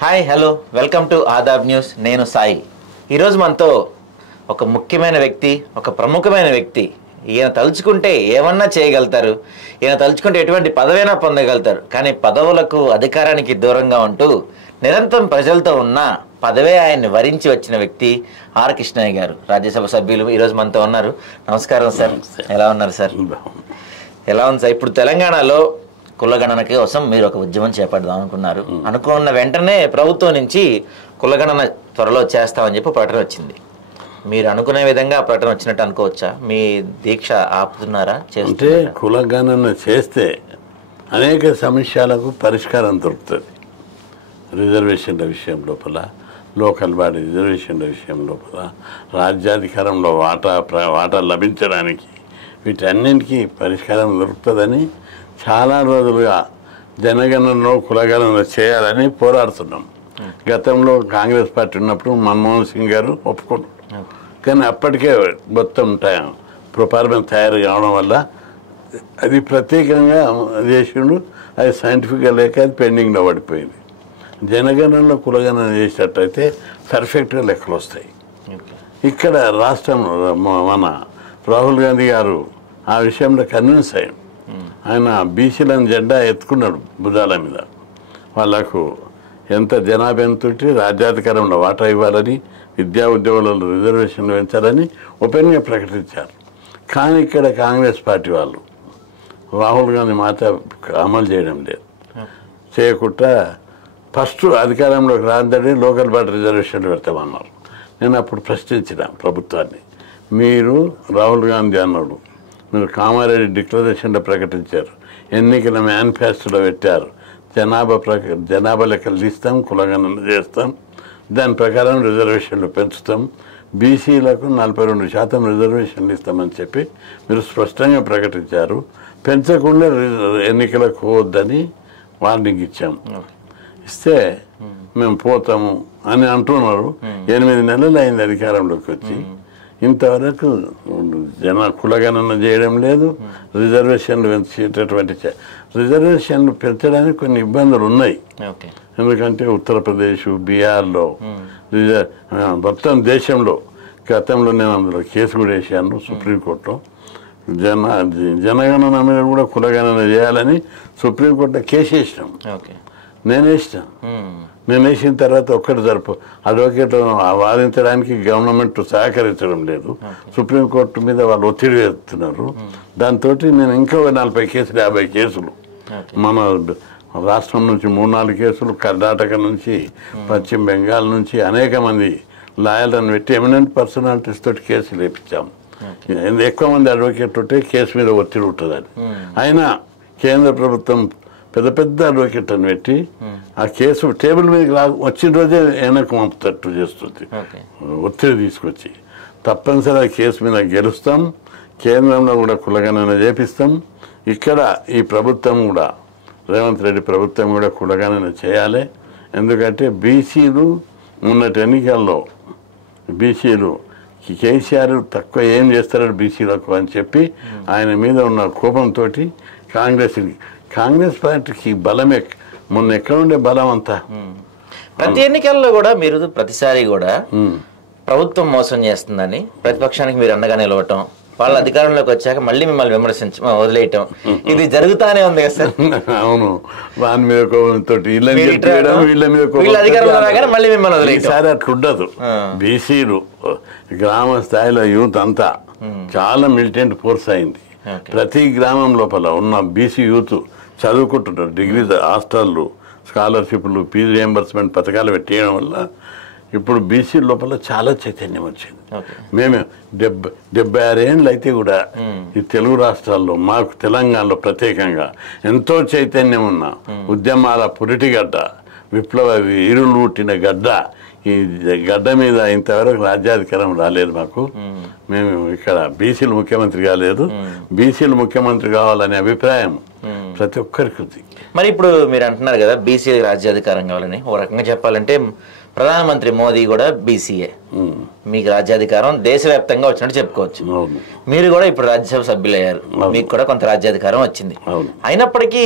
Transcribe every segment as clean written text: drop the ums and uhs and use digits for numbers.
Hi hello welcome to Aadab news. నేను సాయి. ఈరోజు మనతో ఒక ముఖ్యమైన వ్యక్తి, ఒక ప్రముఖమైన వ్యక్తి. ఈయన తలుచుకుంటే ఏమన్నా చేయగలుగుతారు, ఈయన తలుచుకుంటే ఎటువంటి పదవైనా పొందగలుగుతారు. కానీ పదవులకు అధికారానికి దూరంగా ఉంటూ నిరంతరం ప్రజలతో ఉన్న పదవే ఆయన్ని వరించి వచ్చిన వ్యక్తి ఆర్ కృష్ణయ్య గారు, రాజ్యసభ సభ్యులు. ఈరోజు మనతో ఉన్నారు. నమస్కారం సార్, ఎలా ఉన్నారు సార్? ఎలా ఉంది సార్? ఇప్పుడు తెలంగాణలో కులగణన కోసం మీరు ఒక ఉద్యమం చేపడదాం అనుకున్నారు. అనుకున్న వెంటనే ప్రభుత్వం నుంచి కులగణన త్వరలో చేస్తామని చెప్పి ప్రకటన వచ్చింది. మీరు అనుకునే విధంగా ప్రకటన వచ్చినట్టు అనుకోవచ్చా? మీ దీక్ష ఆపుతున్నారా? అంటే కులగణన చేస్తే అనేక సమస్యలకు పరిష్కారం దొరుకుతుంది. రిజర్వేషన్ల విషయం లోపల, లోకల్ బాడీ రిజర్వేషన్ల విషయం లోపల, రాజ్యాధికారంలో వాటా లభించడానికి వీటన్నింటికీ పరిష్కారం దొరుకుతుందని చాలా రోజులుగా జనగణనలో కులగణన చేయాలని పోరాడుతున్నాం. గతంలో కాంగ్రెస్ పార్టీ ఉన్నప్పుడు మన్మోహన్ సింగ్ గారు ఒప్పుకున్నారు. కానీ అప్పటికే మొత్తం ప్రొపార్మెంట్ తయారు కావడం వల్ల అది ప్రత్యేకంగా చేసిండు. అది సైంటిఫిక్గా లేక అది పెండింగ్లో పడిపోయింది. జనగణనలో కులగణన చేసేటట్టయితే పర్ఫెక్ట్గా లెక్కలు వస్తాయి. ఇక్కడ రాష్ట్రంలో మన రాహుల్ గాంధీ గారు ఆ విషయంలో కన్విన్స్ అయ్యాడు. ఆయన బీసీలను జెండా ఎత్తుకున్నాడు భుజాల మీద. వాళ్ళకు ఎంత జనాభా ఎంతుంటే రాజ్యాధికారంలో వాటా ఇవ్వాలని, విద్యా ఉద్యోగులలో రిజర్వేషన్లు పెంచాలని ఓపెన్గా ప్రకటించారు. కానీ ఇక్కడ కాంగ్రెస్ పార్టీ వాళ్ళు రాహుల్ గాంధీ మాట అమలు చేయడం లేదు. చేయకుండా ఫస్ట్ అధికారంలోకి రాందని లోకల్ బాడీ రిజర్వేషన్లు పెడతామన్నారు. నేను అప్పుడు ప్రశ్నించిన ప్రభుత్వాన్ని, మీరు రాహుల్ గాంధీ అన్నాడు, మీరు కామారెడ్డి డిక్లరేషన్లో ప్రకటించారు, ఎన్నికల మేనిఫెస్టోలో పెట్టారు, జనాభా లెక్కలు తీస్తాం, కులగణన చేస్తాం, దాని ప్రకారం రిజర్వేషన్లు పెంచుతాం, బీసీలకు 42% రిజర్వేషన్లు ఇస్తామని చెప్పి మీరు స్పష్టంగా ప్రకటించారు. పెంచకుండా ఎన్నికలకు పోవద్దని వార్నింగ్ ఇచ్చాము. ఇస్తే మేము పోతాము అని అంటున్నారు. 8 నెలలు అయింది అధికారంలోకి వచ్చి. ఇంతవరకు కులగణన చేయడం లేదు. రిజర్వేషన్లు రిజర్వేషన్లు పెంచడానికి కొన్ని ఇబ్బందులు ఉన్నాయి. ఎందుకంటే ఉత్తరప్రదేశ్, బీహార్లో మొత్తం దేశంలో గతంలో నేను అందులో కేసు కూడా వేసాను సుప్రీంకోర్టులో. జనగణన మీద కూడా కులగణన చేయాలని సుప్రీంకోర్టులో కేసు వేసినాం. నేను వేసిన తర్వాత ఒక్కటి అడ్వకేట్లను వాదించడానికి గవర్నమెంట్ సహకరించడం లేదు. సుప్రీంకోర్టు మీద వాళ్ళు ఒత్తిడి వేస్తున్నారు. దాంతో నేను ఇంకా 40 కేసులు, 50 కేసులు మన రాష్ట్రం నుంచి 3-4 కేసులు, కర్ణాటక నుంచి, పశ్చిమ బెంగాల్ నుంచి అనేక మంది లాయర్లను పెట్టి ఎమినెంట్ పర్సనాలిటీస్ తోటి కేసులు వేయించాము. ఎక్కువ మంది అడ్వకేట్ ఉంటే కేసు మీద ఒత్తిడి ఉంటుందని. అయినా కేంద్ర ప్రభుత్వం పెద్ద అడ్వకేట్లను పెట్టి ఆ కేసు టేబుల్ మీద వచ్చిన రోజే వెనక్కి పంపుతట్టు చేస్తుంది. ఒత్తిడి తీసుకొచ్చి తప్పనిసరి ఆ కేసు మీద గెలుస్తాం. కేంద్రంలో కూడా కులగణన చేపిస్తాం. ఇక్కడ ఈ ప్రభుత్వం కూడా, రేవంత్ రెడ్డి ప్రభుత్వం కూడా కులగణన చేయాలి. ఎందుకంటే బీసీలు ఉన్నటి ఎన్నికల్లో బీసీలు కేసీఆర్ తక్కువ ఏం చేస్తారో బీసీలకు అని చెప్పి ఆయన మీద ఉన్న కోపంతో కాంగ్రెస్ పార్టీకి బలమే మొన్న ఎక్కడ ఉండే బలం అంతా. ప్రతి ఎన్నికల్లో కూడా మీరు ప్రతిసారి కూడా ప్రభుత్వం మోసం చేస్తుందని ప్రతిపక్షానికి మీరు అండగా నిలవటం, వాళ్ళ అధికారంలోకి వచ్చాక మళ్ళీ మిమ్మల్ని వదిలేయటం, ఇది జరుగుతానే ఉంది కదా సార్? అవును, వాని మీద కోపంతో మళ్ళీ మిమ్మల్ని వదిలేయటం. ఈసారి అట్లుండదు. బీసీలు గ్రామ స్థాయిలో యూత్ అంతా చాలా మిలిటెంట్ ఫోర్స్ అయింది. ప్రతి గ్రామం లోపల ఉన్న బీసీ యూత్ చదువుకుంటున్నారు. డిగ్రీ హాస్టళ్ళు, స్కాలర్షిప్లు, ఫీజు రియంబర్స్మెంట్ పథకాలు పెట్టేయడం వల్ల ఇప్పుడు బీసీ లోపల చాలా చైతన్యం వచ్చింది. మేము 76 ఏళ్ళు అయితే కూడా ఈ తెలుగు రాష్ట్రాల్లో, మాకు తెలంగాణలో ప్రత్యేకంగా ఎంతో చైతన్యం ఉన్న ఉద్యమాల పురిటిగడ్డ, విప్లవ వీరులు పుట్టిన గడ్డ. ఈ గడ్డ మీద ఇంతవరకు రాజ్యాధికారం రాలేదు మాకు. మేము ఇక్కడ బీసీలు ముఖ్యమంత్రి కాలేదు. బీసీలు ముఖ్యమంత్రి కావాలనే అభిప్రాయం ప్రతి ఒక్కరికి ఉంది. మరి ఇప్పుడు మీరు అంటున్నారు కదా బీసీ రాజ్యాధికారం కావాలని. ఒక రకంగా చెప్పాలంటే ప్రధానమంత్రి మోదీ కూడా బీసీఏ. మీకు రాజ్యాధికారం దేశవ్యాప్తంగా వచ్చినట్టు చెప్పుకోవచ్చు. మీరు కూడా ఇప్పుడు రాజ్యసభ సభ్యులయ్యారు, మీకు కూడా కొంత రాజ్యాధికారం వచ్చింది. అయినప్పటికీ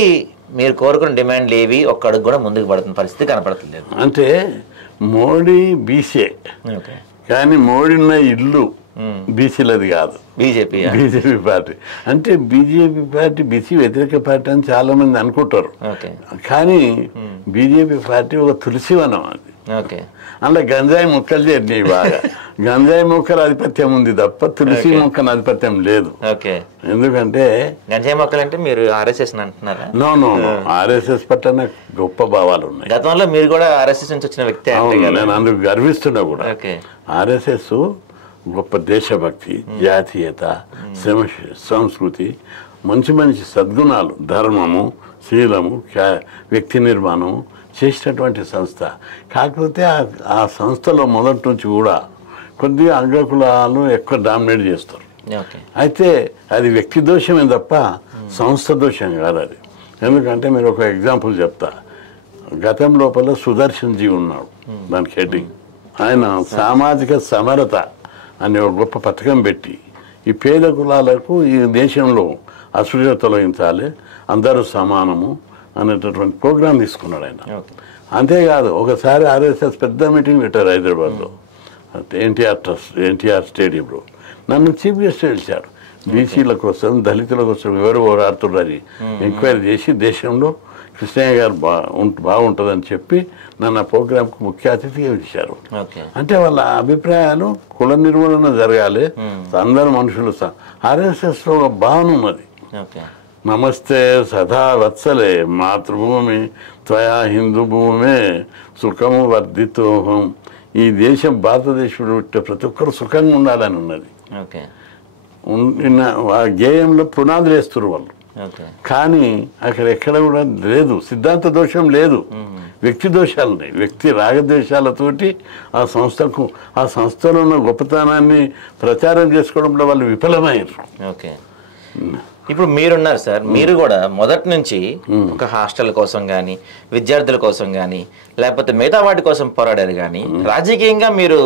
మీరు కోరుకున్న డిమాండ్లు ఏవి ఒక్క అడుగు కూడా ముందుకు పడుతున్న పరిస్థితి కనపడట్లేదు. అంటే మోడీ బీసీ, ఓకే, కానీ మోడీ ఉన్న ఇల్లు బీసీలది కాదు, బీజేపీ పార్టీ. అంటే బీజేపీ పార్టీ బీసీ వ్యతిరేక పార్టీ అని చాలా మంది అనుకుంటారు, కానీ బీజేపీ పార్టీ ఒక తులసివనం అది. అందులో గంజాయి మొక్కలు చేరినాయి బాగా. గంజాయి మొక్కల ఆధిపత్యం ఉంది తప్ప తులసి మొక్కల ఆధిపత్యం లేదు. ఎందుకంటే గంజాయి మొక్కలు అంటే మీరు ఆర్ఎస్ఎస్ అంటున్నారా? నో ఆర్ఎస్ఎస్ పట్ల నాకు గొప్ప భావాలు ఉన్నాయి. గతంలో మీరు కూడా ఆర్ఎస్ఎస్ నుంచి వచ్చిన వ్యక్తి. నేను అందుకు గర్విస్తున్నా కూడా. ఆర్ఎస్ఎస్ గొప్ప దేశభక్తి, జాతీయత, సంస్కృతి, మంచి మంచి సద్గుణాలు, ధర్మము, శీలము, వ్యక్తి నిర్మాణము చేసినటువంటి సంస్థ. కాకపోతే ఆ సంస్థలో మొదటి నుంచి కూడా కొద్దిగా అగ్రకులాలు ఎక్కువ డామినేట్ చేస్తారు. అయితే అది వ్యక్తి దోషమే తప్ప సంస్థ దోషం కాదు అది. ఎందుకంటే మీరు ఒక ఎగ్జాంపుల్ చెప్తా. గతం లోపల సుదర్శన్ జీ ఉన్నాడు, దానికి హెడ్డింగ్. ఆయన సామాజిక సమరత అనే ఒక గొప్ప పథకం పెట్టి ఈ పేద కులాలకు ఈ దేశంలో అసూయ తొలగించాలి, అందరూ సమానము అనేటటువంటి ప్రోగ్రాం తీసుకున్నాడు ఆయన. అంతేకాదు ఒకసారి ఆర్ఎస్ఎస్ పెద్ద మీటింగ్ పెట్టారు హైదరాబాద్లో, ఎన్టీఆర్ స్టేడియంలో. నన్ను చీఫ్ గెస్ట్ పిలిచారు. బీసీల కోసం, దళితుల కోసం ఎవరు పోరాడుతున్నారని ఎంక్వైరీ చేసి దేశంలో కృష్ణయ్య గారు బాగుంటుందని చెప్పి నన్ను ఆ ప్రోగ్రాంకు ముఖ్య అతిథిగా పిలిచారు. అంటే వాళ్ళ అభిప్రాయాలు కుల నిర్మూలన జరగాలి, అందరు మనుషులు. ఆర్ఎస్ఎస్లో ఒక భావన ఉన్నది. నమస్తే సదా వత్సలే మాతృభూమి త్వయా హిందూ భూమే సుఖము వర్ధితోహం. ఈ దేశం భారతదేశంలో ప్రతి ఒక్కరు సుఖంగా ఉండాలని ఉన్నది. ఆ గేయంలో పునాదులు వేస్తున్నారు వాళ్ళు. కానీ అక్కడ ఎక్కడ కూడా లేదు, సిద్ధాంత దోషం లేదు, వ్యక్తి దోషాలు ఉన్నాయి. వ్యక్తి రాగద్వేషాలతోటి ఆ సంస్థలో ఉన్న గొప్పతనాన్ని ప్రచారం చేసుకోవడంలో వాళ్ళు విఫలమయ్యారు. ఇప్పుడు మీరున్నారు సార్, మీరు కూడా మొదటి నుంచి ఒక హాస్టల్ కోసం కానీ, విద్యార్థుల కోసం కానీ, లేకపోతే మిగతా వాటి కోసం పోరాడారు. కానీ రాజకీయంగా మీరు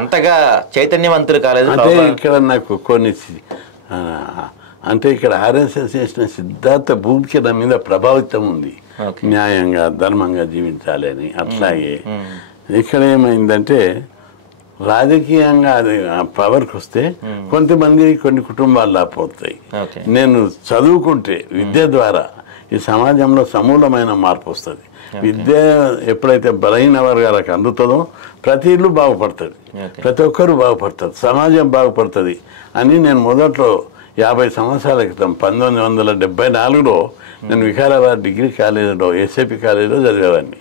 అంతగా చైతన్యవంతులు కాలేదు. అంటే ఇక్కడ నాకు కొన్ని అంటే ఇక్కడ ఆర్ఎస్ఎస్ చేసిన సిద్ధాంత భూమికి నా మీద ప్రభావితం ఉంది. న్యాయంగా ధర్మంగా జీవించాలి అని. అట్లాగే ఇక్కడ ఏమైందంటే రాజకీయంగా అది పవర్కి వస్తే కొంతమంది కొన్ని కుటుంబాలు లాపోతాయి. నేను చదువుకుంటే విద్య ద్వారా ఈ సమాజంలో సమూలమైన మార్పు వస్తుంది. విద్య ఎప్పుడైతే బలహీన వర్గాలకు అందుతుందో ప్రతి ఇల్లు బాగుపడుతుంది, ప్రతి ఒక్కరు బాగుపడుతుంది, సమాజం బాగుపడుతుంది అని నేను మొదట్లో 50 సంవత్సరాల క్రితం 1974లో నేను వికారాబాద్ డిగ్రీ కాలేజీలో ఎస్ఏపి కాలేజీలో చదివేవాడిని.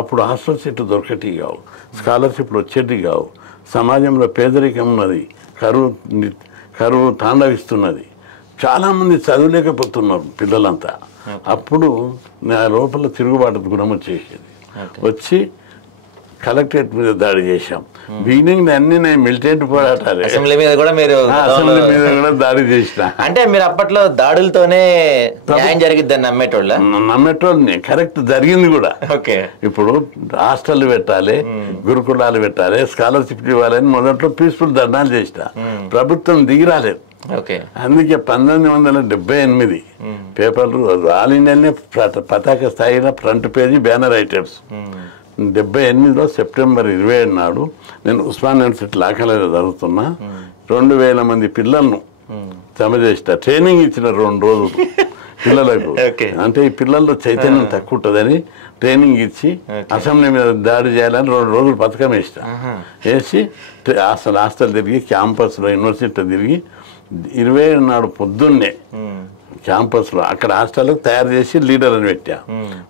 అప్పుడు హాస్టల్ సీట్లు దొరకటి కావు, స్కాలర్షిప్లు వచ్చేటి కావు, సమాజంలో పేదరికం ఉన్నది, కరువు తాండవిస్తున్నది, చాలామంది చదవలేకపోతున్నారు పిల్లలంతా. అప్పుడు నా లోపల తిరుగుబాటు గుణం వచ్చేసేది. వచ్చి కలెక్టరేట్ మీద దాడి చేశాం. బిగినింగ్ అన్ని నేను మిలిటెంట్ పోరాటాలు, అసెంబ్లీ మీద కూడా మీరు అసెంబ్లీ మీద కూడా దాడి చేసిన. అంటే మీరు అప్పట్లో దాడులతోనే న్యాయం జరిగిద్దని నమ్మేటోళ్ళని. కరెక్ట్ జరిగింది కూడా. ఇప్పుడు హాస్టల్ పెట్టాలి, గురుకులాలు పెట్టాలి, స్కాలర్షిప్ ఇవ్వాలని మొదట్లో పీస్ఫుల్ ధర్నాలు చేసిన. ప్రభుత్వం దిగి రాలేదు. అందుకే 1978 పేపర్లు ఆల్ ఇండియానే పతాక స్థాయిలో ఫ్రంట్ పేజీ బ్యానర్ ఐటమ్స్. 78లో సెప్టెంబర్ 27 నాడు నేను ఉస్మాన్ యూనివర్సిటీ లా కాలేజీలో చదువుతున్నా. 2000 మంది పిల్లలను జమ చేసిన, ట్రైనింగ్ ఇచ్చిన 2 రోజులు పిల్లలకు. అంటే ఈ పిల్లల్లో చైతన్యం తక్కువ ఉంటుందని ట్రైనింగ్ ఇచ్చి అసెంబ్లీ మీద దాడి చేయాలని 2 రోజులు పథకం వేసి అసలు హాస్టల్ తిరిగి క్యాంపస్లో యూనివర్సిటీలో తిరిగి 27 నాడు పొద్దున్నే క్యాంపస్లో అక్కడ హాస్టల్కి తయారు చేసి లీడర్ అని పెట్టా.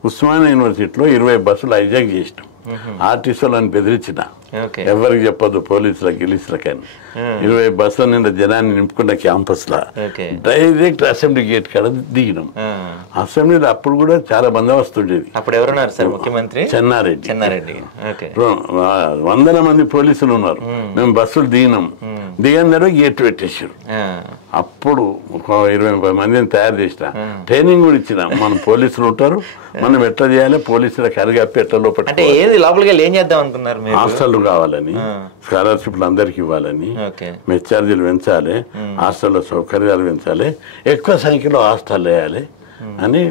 ఉస్మానియా యూనివర్సిటీలో 20 బస్సులు హైజాక్ చేసినాం. ఆర్టీసీలను బెదిరించిన, ఎవరికి చెప్పొద్దు పోలీసులకు గిలీసులకని. 20 బస్సుల నిండా జనాన్ని నింపుకున్న క్యాంపస్లో డైరెక్ట్ అసెంబ్లీ గేట్ కాడ దిగినాం. అసెంబ్లీలో అప్పుడు కూడా చాలా బందోబస్తు ఉండేది. అప్పుడు ఎవరున్నారు సార్? ముఖ్యమంత్రి చెన్నారెడ్డి. 100 మంది పోలీసులు ఉన్నారు. మేము బస్సులు దిగినాం. దిగందరూ గేట్ పెట్టేసారు. అప్పుడు ఒక 20 మందిని తయారు చేసిన, ట్రైనింగ్ కూడా ఇచ్చిన. మన పోలీసులు ఉంటారు, మనం ఎట్లా చేయాలి, పోలీసులకు అరిగప్పి ఎట్లా లోపల హాస్టల్ కావాలని, స్కాలర్షిప్లు అందరికి ఇవ్వాలని, మెస్ ఛార్జీలు పెంచాలి, హాస్టల్లో సౌకర్యాలు పెంచాలి, ఎక్కువ సంఖ్యలో హాస్టల్ వేయాలి అని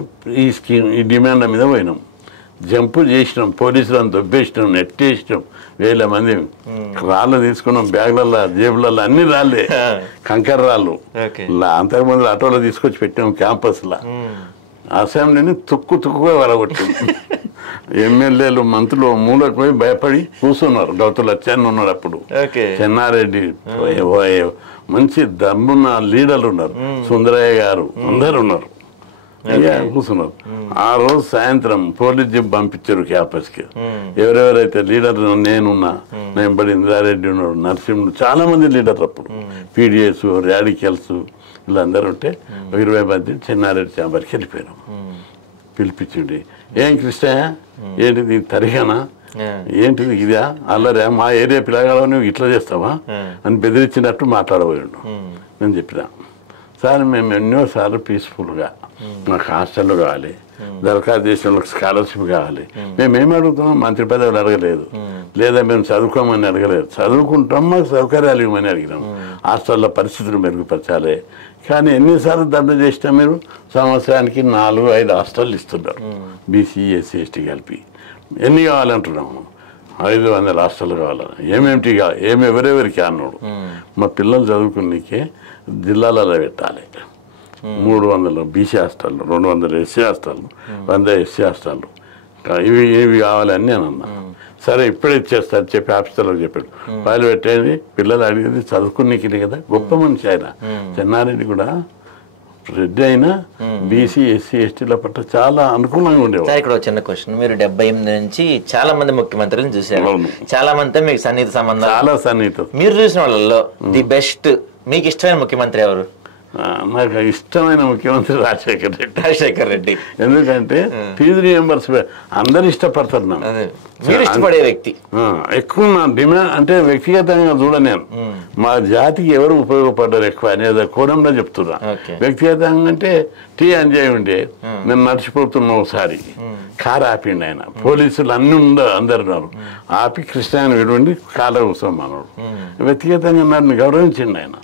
ఈ డిమాండ్ల మీద పోయినాం. జంపు చేసినాం, పోలీసులను దొబ్బేసినాం, నెట్టేసినాం, 1000 మంది రాళ్ళు తీసుకున్నాం, బ్యాగ్లల్లో జేబులలో అన్ని రాళ్ళే, కంకర రాళ్ళు. అంతకుముందు ఆటోలో తీసుకొచ్చి పెట్టాం క్యాంపస్లో. అసెంబ్లీని తుక్కుగా వలగొట్టాం. ఎమ్మెల్యేలు మంత్రులు మూలకు పోయి భయపడి కూర్చున్నారు. గౌతుల చెన్న ఉన్నాడు అప్పుడు, చెన్నారెడ్డి, మంచి దమ్మున్న లీడర్లు ఉన్నారు, సుందరయ్య గారు, అందరు ఉన్నారు, కూర్చున్నారు. ఆ రోజు సాయంత్రం పోలీస్ జీప్ పంపించారు క్యాంపస్కి. ఎవరెవరైతే లీడర్, నేనున్నా, నేను బడి ఇంద్రారెడ్డి ఉన్నాడు, నరసింహుడు, చాలా మంది లీడర్ అప్పుడు, పీడిఎస్, రాడికల్స్, వీళ్ళందరూ ఉంటే 20 మంది చెన్నారెడ్డి ఛాంబర్కి వెళ్ళిపోయినాం. పిలిపించిండి, ఏం కృష్ణయ్య ఏంటిది తరిగానా, ఏంటిది ఇదా అల్లరా, మా ఏరియా పిల్లగాలో నువ్వు ఇట్లా చేస్తావా అని బెదిరించినట్టు మాట్లాడబోయాడు. నేను చెప్పిన, సార్ మేము ఎన్నోసార్లు పీస్ఫుల్గా మాకు హాస్టల్లో కావాలి, దరఖాస్తు చేసిన వాళ్ళకి స్కాలర్షిప్ కావాలి, మేమేమి అడుగుతున్నాం, మంత్రి పదవులు అడగలేదు, లేదా మేము చదువుకోమని అడగలేదు, చదువుకుంటాం, మాకు సౌకర్యాలు ఇవ్వమని అడిగినాం, హాస్టల్లో పరిస్థితులు మెరుగుపరచాలి. కానీ ఎన్నిసార్లు దండం చేసినా మీరు సంవత్సరానికి 4-5 హాస్టళ్ళు ఇస్తున్నారు, బీసీ ఎస్సీ ఎస్టీ కలిపి. ఎన్ని కావాలంటున్నాము, 500 హాస్టళ్ళు కావాలని. ఏమేమిటి ఎవరెవరికి అన్నాడు, మా పిల్లలు చదువుకునేకే జిల్లాలలో పెట్టాలి, 300 బీసీ హాస్టళ్ళు, 200 ఎస్సీ హాస్టళ్ళు, 100 ఎస్సీ హాస్టళ్ళు, ఇవి కావాలని నేను అన్నా. సరే ఇప్పుడే ఇచ్చేస్తారు చెప్పి ఆఫీసర్లకు చెప్పాడు. ఫైల్ పెట్టేది, పిల్లలు అడిగేది చదువుకునేకి కదా. గొప్ప మనిషి ఆయన చెన్నారెడ్డి కూడా. రెడ్డి అయినా బీసీ ఎస్సీ ఎస్టీల పట్ల చాలా అనుకూలంగా ఉండేవారు. ఇక్కడ చిన్న క్వశ్చన్, మీరు 78 నుంచి చాలా మంది ముఖ్యమంత్రులను చూశారు, చాలా మందితో మీకు సన్నిహిత సంబంధం, చాలా సన్నిహితం. మీరు చూసిన వాళ్ళలో ది బెస్ట్, మీకు ఇష్టమైన ముఖ్యమంత్రి ఎవరు? నాకు ఇష్టమైన ముఖ్యమంత్రి రాజశేఖర్ రెడ్డి. ఎందుకంటే ఫీజు రియంబర్స్మెంట్ అందరు ఇష్టపడతారు. మీరు ఇష్టపడే వ్యక్తి ఎక్కువ నా డిమాండ్ అంటే వ్యక్తిగతంగా చూడలేను, మా జాతికి ఎవరు ఉపయోగపడ్డారు ఎక్కువ అనేది కోణంలో చెప్తున్నా. వ్యక్తిగతంగా అంటే టీ అంజయ్ ఉండే, నేను నడిచిపోతున్నా ఒకసారి కారు ఆపిండి ఆయన, పోలీసులు అన్ని అందరున్నారు, ఆపి కృష్ణాయన విడుండి కాల కూర్చోం మనోడు. వ్యక్తిగతంగా నన్ను గౌరవించిండి ఆయన.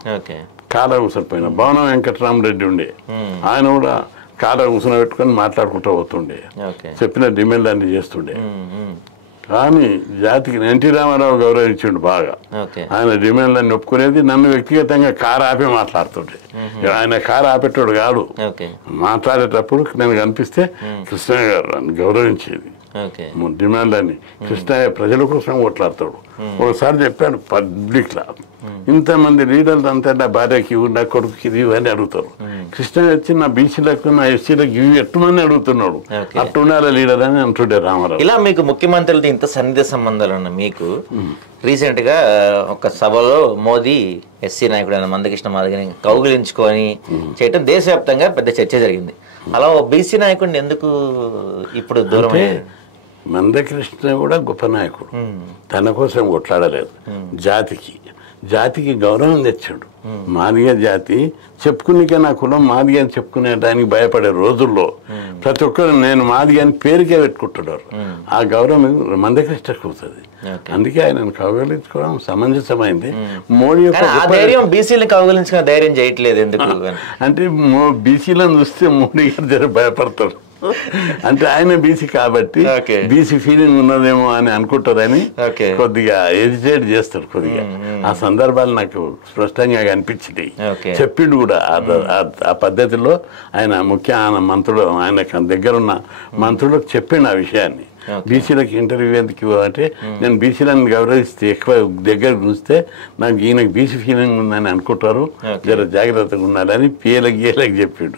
కాల కూర్చొనిపోయిన భవన వెంకటరామరెడ్డి ఉండే, ఆయన కూడా కాల కూర్చొని పెట్టుకొని మాట్లాడుకుంటూ పోతుండే, చెప్పిన డిమాండ్ అన్ని చేస్తుండే. కానీ జాతికి ఎన్టీ రామారావు గౌరవించిండు బాగా, ఆయన డిమాండ్లన్నీ ఒప్పుకునేది. నన్ను వ్యక్తిగతంగా కారు ఆపి మాట్లాడుతుండే, ఆయన కారు ఆపేటోడు కాదు, మాట్లాడేటప్పుడు నేను కనిపిస్తే కృష్ణయ్య గారు నన్ను గౌరవించేది. డిమాండ్లన్నీ కృష్ణయ్య ప్రజల కోసం కొట్లాడతాడు. ఒకసారి చెప్పాడు పబ్లిక్లా, ఇంతమంది లీడర్లు అంతా నా భార్యకి నా కొడుకుకి ఇది అని అడుగుతారు, కృష్ణయ్య వచ్చి నా బీసీలకు నా ఎస్సీలకు ఇవి ఎట్టుమని అడుగుతున్నాడు, అట్టు ఉండాలి లీడర్ అని అంటుండే రామారావు. ఇలా మీకు ముఖ్యమంత్రులతో ఇంత సన్నిహిత సంబంధాలు ఉన్న మీకు రీసెంట్ గా ఒక సభలో మోదీ ఎస్సీ నాయకుడు అయిన మందకృష్ణ మాదిగని కౌగిలించుకొని చేయటం దేశవ్యాప్తంగా పెద్ద చర్చ జరిగింది. అలా బీసీ నాయకుడిని ఎందుకు ఇప్పుడు దూరం? మందకృష్ణ కూడా గొప్ప నాయకుడు, తన కోసం కొట్లాడలేదు, జాతికి గౌరవం తెచ్చాడు. మాదిగ జాతి చెప్పుకునికే నా కులం మాదిగ అని చెప్పుకునేటానికి భయపడే రోజుల్లో ప్రతి ఒక్కరు నేను మాదిగ అని పేరుకే పెట్టుకుంటున్నారు. ఆ గౌరవం మందకృష్ణకు అవుతుంది. అందుకే ఆయనను కౌగలించుకోవడం సమంజసమైంది. మోడీ బీసీలను కౌగలించుకున్న ధైర్యం చేయట్లేదు ఎందుకు అంటే బీసీలను చూస్తే మోడీ గారు జర భయపడతారు. అంటే ఆయన బీసీ కాబట్టి బీసీ ఫీలింగ్ ఉన్నదేమో అని అనుకుంటారని కొద్దిగా ఎజిటేట్ చేస్తారు. కొద్దిగా ఆ సందర్భాలు నాకు స్పష్టంగా కనిపించింది. చెప్పిండు కూడా ఆ పద్ధతిలో ఆయన మంత్రులు, ఆయన దగ్గరున్న మంత్రులకు చెప్పిండు ఆ విషయాన్ని. బీసీలకు ఇంటర్వ్యూ ఎందుకు అంటే నేను బీసీలను గౌరవిస్తే ఎక్కువ దగ్గర చూస్తే నాకు ఈయనకు బీసీ ఫీలింగ్ ఉందని అనుకుంటారు, జర జాగ్రత్తగా ఉండాలని గీలకు చెప్పిండు.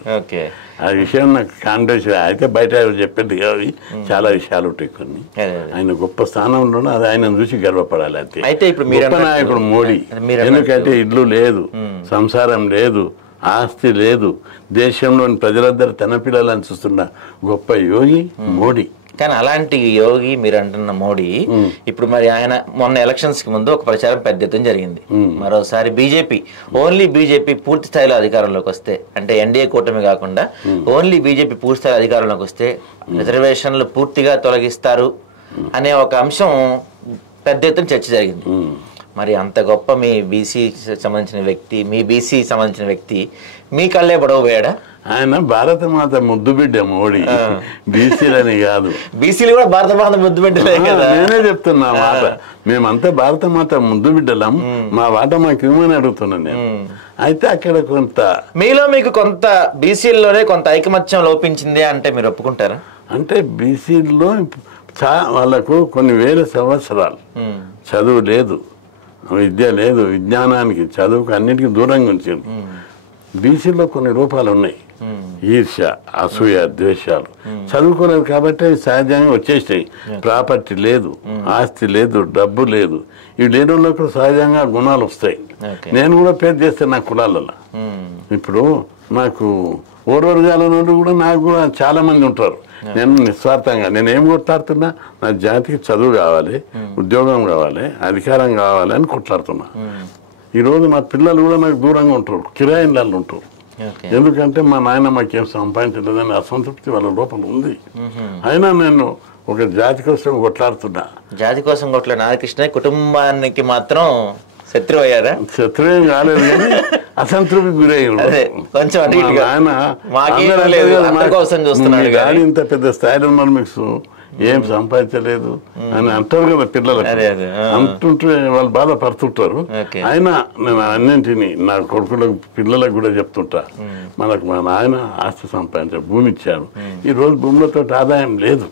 ఆ విషయం నాకు కాన్ఫిడెన్స్ అయితే బయట చెప్పేది అవి చాలా విషయాలు ఉంటాయి కొన్ని. ఆయన గొప్ప స్థానంలో అది ఆయన చూసి గర్వపడాలి. అయితే గొప్ప నాయకుడు మోడీ. ఎందుకంటే ఇల్లు లేదు, సంసారం లేదు, ఆస్తి లేదు, దేశంలోని ప్రజలందరూ తన పిల్లలని చూస్తున్న గొప్ప యోగి మోడీ. కానీ అలాంటి యోగి మీరు అంటున్న మోడీ ఇప్పుడు మరి ఆయన మొన్న ఎలక్షన్స్ కి ముందు ఒక ప్రచారం పెద్ద ఎత్తున జరిగింది. మరోసారి ఓన్లీ బీజేపీ పూర్తి స్థాయిలో అధికారంలోకి వస్తే, అంటే ఎన్డీఏ కూటమి కాకుండా ఓన్లీ బీజేపీ పూర్తి స్థాయిలో అధికారంలోకి వస్తే రిజర్వేషన్లు పూర్తిగా తొలగిస్తారు అనే ఒక అంశం పెద్ద ఎత్తున చర్చ జరిగింది. మరి అంత గొప్ప మీ బీసీ సంబంధించిన వ్యక్తి, మీ బీసీ సంబంధించిన వ్యక్తి మీ కళ్ళే పడవపోయాడా? ఆయన భారతమాత ముద్దు బిడ్డ మోడీ, బీసీలని కాదు. బీసీలు కూడా భారతమాత ముద్దు బిడ్డలే కదా. నేనే చెప్తున్నా మాట, మేమంతా భారతమాత ముద్దు బిడ్డలం, మా వాట మాకు ఇవ్వమని అడుగుతున్నాను నేను. అయితే అక్కడ కొంత మీకు కొంత బీసీల్లోనే కొంత ఐకమత్యం లోపించింది అంటే మీరు ఒప్పుకుంటారా? అంటే బీసీల్లో వాళ్ళకు కొన్ని వేల సంవత్సరాలు చదువు లేదు, విద్య లేదు, విజ్ఞానానికి చదువుకు అన్నిటికీ దూరంగా ఉంచారు. బీసీలో కొన్ని రూపాలు ఉన్నాయి, ఈర్ష్య, అసూయ, ద్వేషాలు. చదువుకోలేదు కాబట్టి అవి సహజంగా వచ్చేసాయి. ప్రాపర్టీ లేదు, ఆస్తి లేదు, డబ్బు లేదు. ఇవి లేని వాళ్ళకు సహజంగా గుణాలు వస్తాయి. నేను కూడా పేరు చేస్తాను నా కులాలలో. ఇప్పుడు నాకు ఓర్వర్గాల నుండి కూడా నాకు కూడా చాలా మంది ఉంటారు. నేను నిస్వార్థంగా నేనేం కొట్లాడుతున్నా, నా జాతికి చదువు కావాలి, ఉద్యోగం కావాలి, అధికారం కావాలి అని కొట్లాడుతున్నా. ఈరోజు నా పిల్లలు కూడా నాకు దూరంగా ఉంటారు, కిరాయిలలో ఉంటారు. ఎందుకంటే మా నాయన మాకేం సంపాదించలేదని అసంతృప్తి వాళ్ళ లోపల ఉంది. అయినా నేను ఒక జాతి కోసం కొట్లాడుతున్నా. జాతి కోసం కొట్లాడు నాగకృష్ణ కుటుంబానికి మాత్రం శత్రువు అయ్యారా? శత్రువేం కాలేదు కానీ అసంతృప్తి గురయ్యాడు. ఆయన ఇంత పెద్ద స్థాయిలో ఉన్నారు, మీకు ఏం సంపాదించలేదు అని అంటారు కదా పిల్లలకు. అంటుంటే వాళ్ళు బాధపడుతుంటారు. అయినా నేను అన్నింటినీ నా కొడుకులకు పిల్లలకు కూడా చెప్తుంటా, మనకు మా నాయన ఆస్తి సంపాదించాడు, భూమి ఇచ్చాడు. ఈ రోజు భూములతో ఆదాయం లేదు.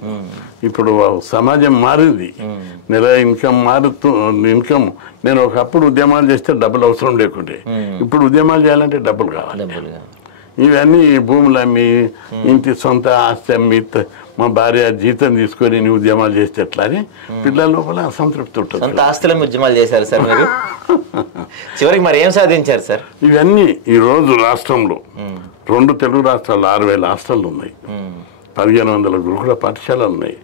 ఇప్పుడు సమాజం మారింది, నెల ఇన్కమ్ నేను ఒకప్పుడు ఉద్యమాలు చేస్తే డబ్బులు అవసరం లేకుంటే, ఇప్పుడు ఉద్యమాలు చేయాలంటే డబ్బులు కావాలి. ఇవన్నీ భూములు అమ్మి, ఇంటి సొంత ఆస్తి అమ్మి, మా భార్య జీతం తీసుకొని నీ ఉద్యమాలు చేస్తే ఎట్లా అని పిల్లల లోపల అసంతృప్తి ఉంటుంది. సొంత ఆస్తుల ఉద్యమాలు చేశారు సార్ మీరు, చివరికి మరి ఏం సాధించారు సార్? ఇవన్నీ ఈ రోజు రాష్ట్రంలో 2 తెలుగు రాష్ట్రాలు 6000 హాస్టళ్ళు ఉన్నాయి, 1500 గురుకుల పాఠశాలలు ఉన్నాయి.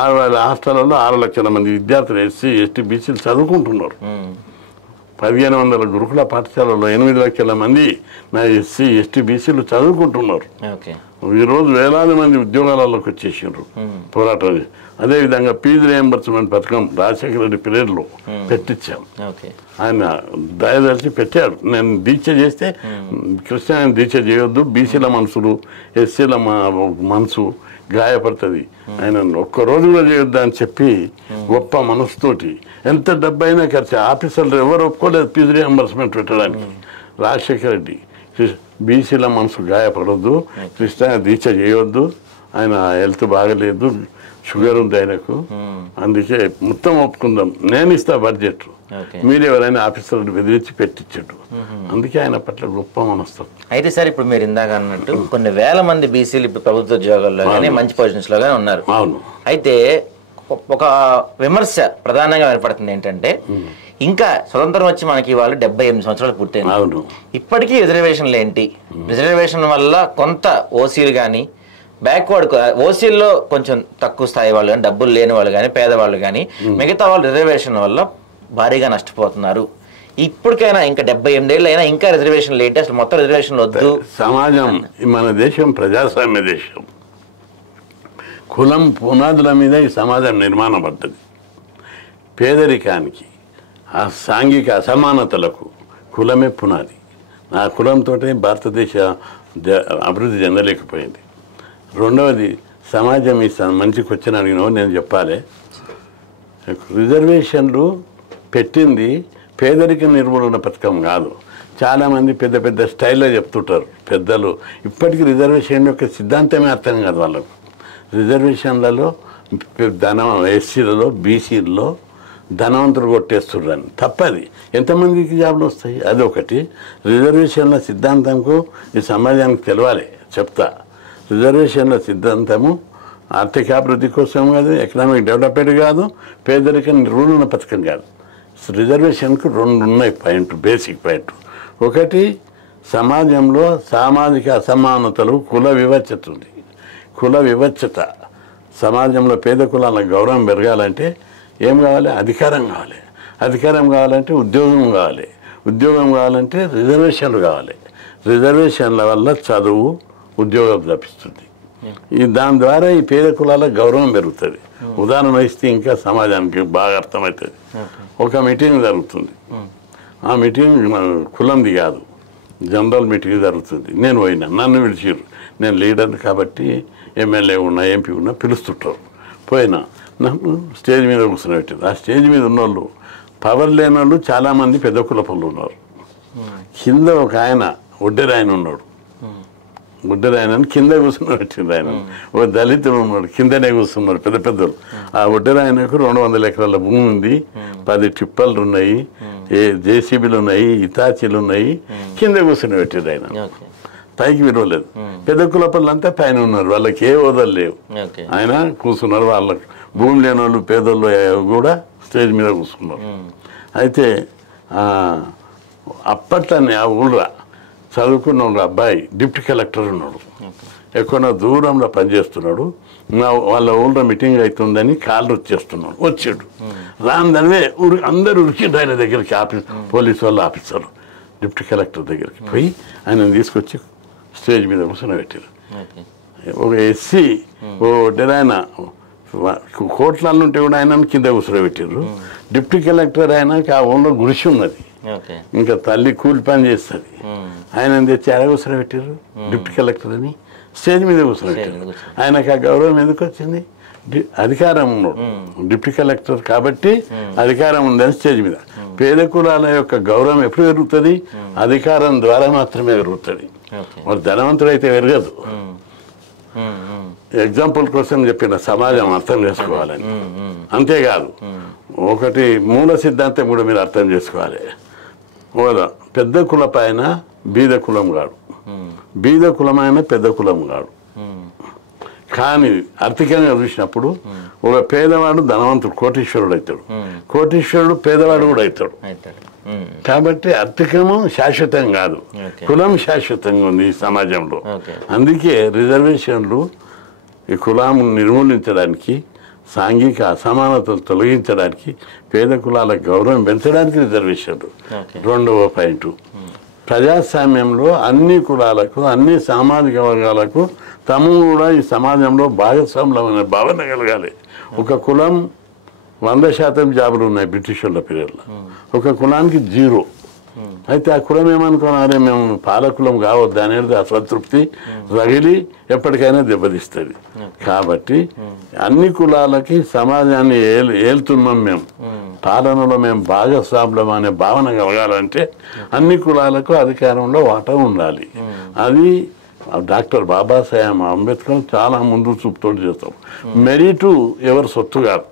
6000 హాస్టళ్లలో 6 లక్షల మంది విద్యార్థులు ఎస్సీ, ఎస్టీ, బీసీలు చదువుకుంటున్నారు. 1500 గురుకుల పాఠశాలలో 8 లక్షల మంది నా ఎస్సీ, ఎస్టీ, బీసీలు చదువుకుంటున్నారు. ఈరోజు వేలాది మంది ఉద్యోగాలలోకి వచ్చేసారు పోరాటం. అదేవిధంగా ఫీజు రియంబర్స్మెంట్ పథకం రాజశేఖర రెడ్డి పీరియడ్లో పెట్టించాం. ఆయన దయదలిచి పెట్టాడు. నేను దీక్ష చేస్తే క్రిస్టియన్ దీక్ష చేయొద్దు, బీసీల మనసులు, ఎస్సీల మనసు గాయపడుతుంది, ఆయన ఒక్కరోజు కూడా చేయొద్దు అని చెప్పి గొప్ప మనసుతోటి ఎంత డబ్బు అయినా ఖర్చు. ఆఫీసర్లు ఎవరు ఒప్పుకోలేదు ఫీజు రియంబర్స్మెంట్ పెట్టడానికి. రాజశేఖర రెడ్డి బీసీల మనసు గాయపడొద్దు, క్రిస్టియన్ దీక్ష చేయొద్దు, ఆయన హెల్త్ బాగలేదు, షుగర్ ఉంది ఆయనకు, అందుకే మొత్తం ఒప్పుకుందాం, నేను ఇస్తా బడ్జెట్, మీరు ఎవరైనా ఆఫీసర్లు బెదిరించి పెట్టించాడు. అందుకే ఆయన పట్ల గొప్ప మనస్తత్వం. అయితే సార్ ఇప్పుడు మీరు ఇందాక అన్నట్టు కొన్ని వేల మంది బీసీలు ఇప్పుడు ప్రభుత్వ ఉద్యోగాల్లో కానీ మంచి పొజిషన్స్ లో కానీ ఉన్నారు. అవును. అయితే ఒక విమర్శ ప్రధానంగా ఏర్పడుతుంది ఏంటంటే, ఇంకా స్వతంత్రం వచ్చి మనకి వాళ్ళు 78 సంవత్సరాలు పూర్తయింది. అవును. ఇప్పటికీ రిజర్వేషన్లు ఏంటి? రిజర్వేషన్ వల్ల కొంత ఓసీలు కానీ బ్యాక్వర్డ్, ఓసీల్లో కొంచెం తక్కువ స్థాయి వాళ్ళు కానీ, డబ్బులు లేని వాళ్ళు కానీ, పేదవాళ్ళు కానీ, మిగతా వాళ్ళు రిజర్వేషన్ వల్ల భారీగా నష్టపోతున్నారు. ఇప్పటికైనా ఇంకా 78 ఏళ్ళు అయినా ఇంకా రిజర్వేషన్లు ఏంటి? అసలు మొత్తం రిజర్వేషన్లు వద్దు. సమాజం, మన దేశం ప్రజాస్వామ్య దేశం, కులం పునాదుల మీద ఈ సమాజం నిర్మాణం పడ్డది. పేదరికానికి, ఆ సాంఘిక అసమానతలకు కులమే పునాది. ఆ కులంతో భారతదేశ అభివృద్ధి చెందలేకపోయింది. రెండవది, సమాజం ఈ మంచికి వచ్చిన అడిగినో నేను చెప్పాలి, రిజర్వేషన్లు పెట్టింది పేదరిక నిర్మూలన పథకం కాదు. చాలామంది పెద్ద పెద్ద స్టైల్లో చెప్తుంటారు పెద్దలు. ఇప్పటికీ రిజర్వేషన్ యొక్క సిద్ధాంతమే అర్థం కాదు వాళ్ళకు. రిజర్వేషన్లలో ఎస్సీలలో, బీసీలలో ధనవంతులు కొట్టేస్తుర్రని తప్పది. ఎంతమందికి జాబ్లు వస్తాయి? అదొకటి. రిజర్వేషన్ల సిద్ధాంతంకు ఈ సమాజానికి తెలవాలి. చెప్తా, రిజర్వేషన్ల సిద్ధాంతము ఆర్థికాభివృద్ధి కోసం కాదు, ఎకనామిక్ డెవలప్మెంట్ కాదు, పేదరిక నిర్మూలన పథకం కాదు. రిజర్వేషన్కు 2 ఉన్నాయి పాయింట్, బేసిక్ పాయింట్. ఒకటి, సమాజంలో సామాజిక అసమానతలు, కుల వివక్షత ఉంది. కుల వివక్షత సమాజంలో పేద కులాలకు గౌరవం పెరగాలంటే ఏం కావాలి? అధికారం కావాలి. అధికారం కావాలంటే ఉద్యోగం కావాలి. ఉద్యోగం కావాలంటే రిజర్వేషన్లు కావాలి. రిజర్వేషన్ల వల్ల చదువు, ఉద్యోగం లభిస్తుంది. దాని ద్వారా ఈ పేద కులాలకు గౌరవం పెరుగుతుంది. ఉదాహరణ ఇస్తే ఇంకా సమాజానికి బాగా అర్థమవుతుంది. ఒక మీటింగ్ జరుగుతుంది. ఆ మీటింగ్ కులంది కాదు, జనరల్ మీటింగ్ జరుగుతుంది. నేను పోయినా, నన్ను విడిచిర్రు. నేను లీడర్ని కాబట్టి ఎమ్మెల్యే ఉన్నా ఎంపీ ఉన్నా పిలుస్తుంటారు. పోయినా నన్ను స్టేజ్ మీద కూర్చోబెట్టారు. ఆ స్టేజ్ మీద ఉన్నోళ్ళు పవర్ లేని వాళ్ళు చాలామంది పెద్ద కులపళ్ళు ఉన్నారు. కింద ఒక ఆయన ఒడ్డెరాయన ఉన్నాడు. ఒడ్డెరాయనని కింద కూర్చుని పెట్టింది. ఆయన ఓ దళితుడు ఉన్నాడు, కిందనే కూర్చున్నాడు పెద్ద పెద్దలు. ఆ ఒడ్డెరాయనకు 200 ఎకరాల భూమి ఉంది, 10 టిప్పర్లు ఉన్నాయి, జేసీబీలు ఉన్నాయి, ఇతాచీలు ఉన్నాయి. కింద కూర్చుని పెట్టింది ఆయన, పైకి విరవలేదు. పెద్ద కులపల్లంతా పైన ఉన్నారు, వాళ్ళకి ఏ హోదాలు లేవు. ఆయన కూర్చున్నారు. వాళ్ళకి భూమి లేని వాళ్ళు పేదోళ్ళు కూడా స్టేజ్ మీద కూర్చున్నారు. అయితే అప్పట్లోనే ఆ ఊళ్ళో చదువుకున్న ఒక అబ్బాయి డిప్యూటీ కలెక్టర్ ఉన్నాడు, ఎక్కువ దూరంలో పనిచేస్తున్నాడు. వాళ్ళ ఊళ్ళో మీటింగ్ అవుతుందని కాళ్ళు వచ్చేస్తున్నాడు. వచ్చాడు రాందనే అందరూ ఉరికిండు ఆయన దగ్గరికి. పోలీసు వాళ్ళ ఆఫీసర్లు డిప్యూటీ కలెక్టర్ దగ్గరికి పోయి ఆయన తీసుకొచ్చి స్టేజ్ మీద కూర్చొని పెట్టారు. ఒక ఎస్సీ ఓ ఆయన కోట్లలో ఉంటే కూడా ఆయన కింద కూర్చోబెట్టారు. డిప్యూటీ కలెక్టర్ ఆయనకి ఆ ఊళ్ళో గుడిసి ఉన్నది, ఇంకా తల్లి కూలి పని చేస్తుంది. ఆయన తెచ్చి ఎలా కూర్చోబెట్టారు? డిప్యూటీ కలెక్టర్ అని స్టేజ్ మీద కూర్చోబెట్టారు. ఆయనకు ఆ గౌరవం ఎందుకు వచ్చింది? అధికారం ఉన్నాడు డిప్యూటీ కలెక్టర్ కాబట్టి, అధికారం ఉందని స్టేజ్ మీద. పేద కులాల యొక్క గౌరవం ఎప్పుడు పెరుగుతుంది? అధికారం ద్వారా మాత్రమే పెరుగుతుంది. మరి ధనవంతుడు అయితే పెరగదు. ఎగ్జాంపుల్ కోసం చెప్పిన సమాజం అర్థం చేసుకోవాలని. అంతేకాదు, ఒకటి మూల సిద్ధాంతం కూడా మీరు అర్థం చేసుకోవాలి. పెద్ద కులపైన బీద కులం కాడు, బీద కులమైన పెద్ద కులం కాడు. కానీ ఆర్థికంగా చూసినప్పుడు ఒక పేదవాడు ధనవంతుడు కోటీశ్వరుడు అవుతాడు, కోటీశ్వరుడు పేదవాడు కూడా అవుతాడు. కాబట్టి ఆర్థికము శాశ్వతం కాదు, కులం శాశ్వతంగా ఉంది ఈ సమాజంలో. అందుకే రిజర్వేషన్లు ఈ కులాము నిర్మూలించడానికి, సాంఘిక అసమానతలు తొలగించడానికి, పేద కులాల గౌరవం పెంచడానికి రిజర్వేషన్లు. రెండవ పాయింట్, ప్రజాస్వామ్యంలో అన్ని కులాలకు, అన్ని సామాజిక వర్గాలకు తాము కూడా ఈ సమాజంలో భాగస్వామ్యమైన భావన కలగాలి. ఒక కులం 100% జాబులు ఉన్నాయి బ్రిటిష్ వాళ్ళ పీరియడ్లో, ఒక కులానికి 0. అయితే ఆ కులం ఏమనుకున్నారే, మేము పాలకులం కావద్దు అనేది అసంతృప్తి రగిలి ఎప్పటికైనా దెబ్బతీస్తుంది. కాబట్టి అన్ని కులాలకి సమాజాన్ని ఏలుతున్నాం మేము, పాలనలో మేము భాగస్వామ్యం అనే భావన కలగాలంటే అన్ని కులాలకు అధికారంలో వాటా ఉండాలి. అది డాక్టర్ బాబాసాహెబ్ అంబేద్కర్ చాలా ముందు చూపుతో చేస్తాం. మెరిట్ ఎవరు సొత్తు కాదు,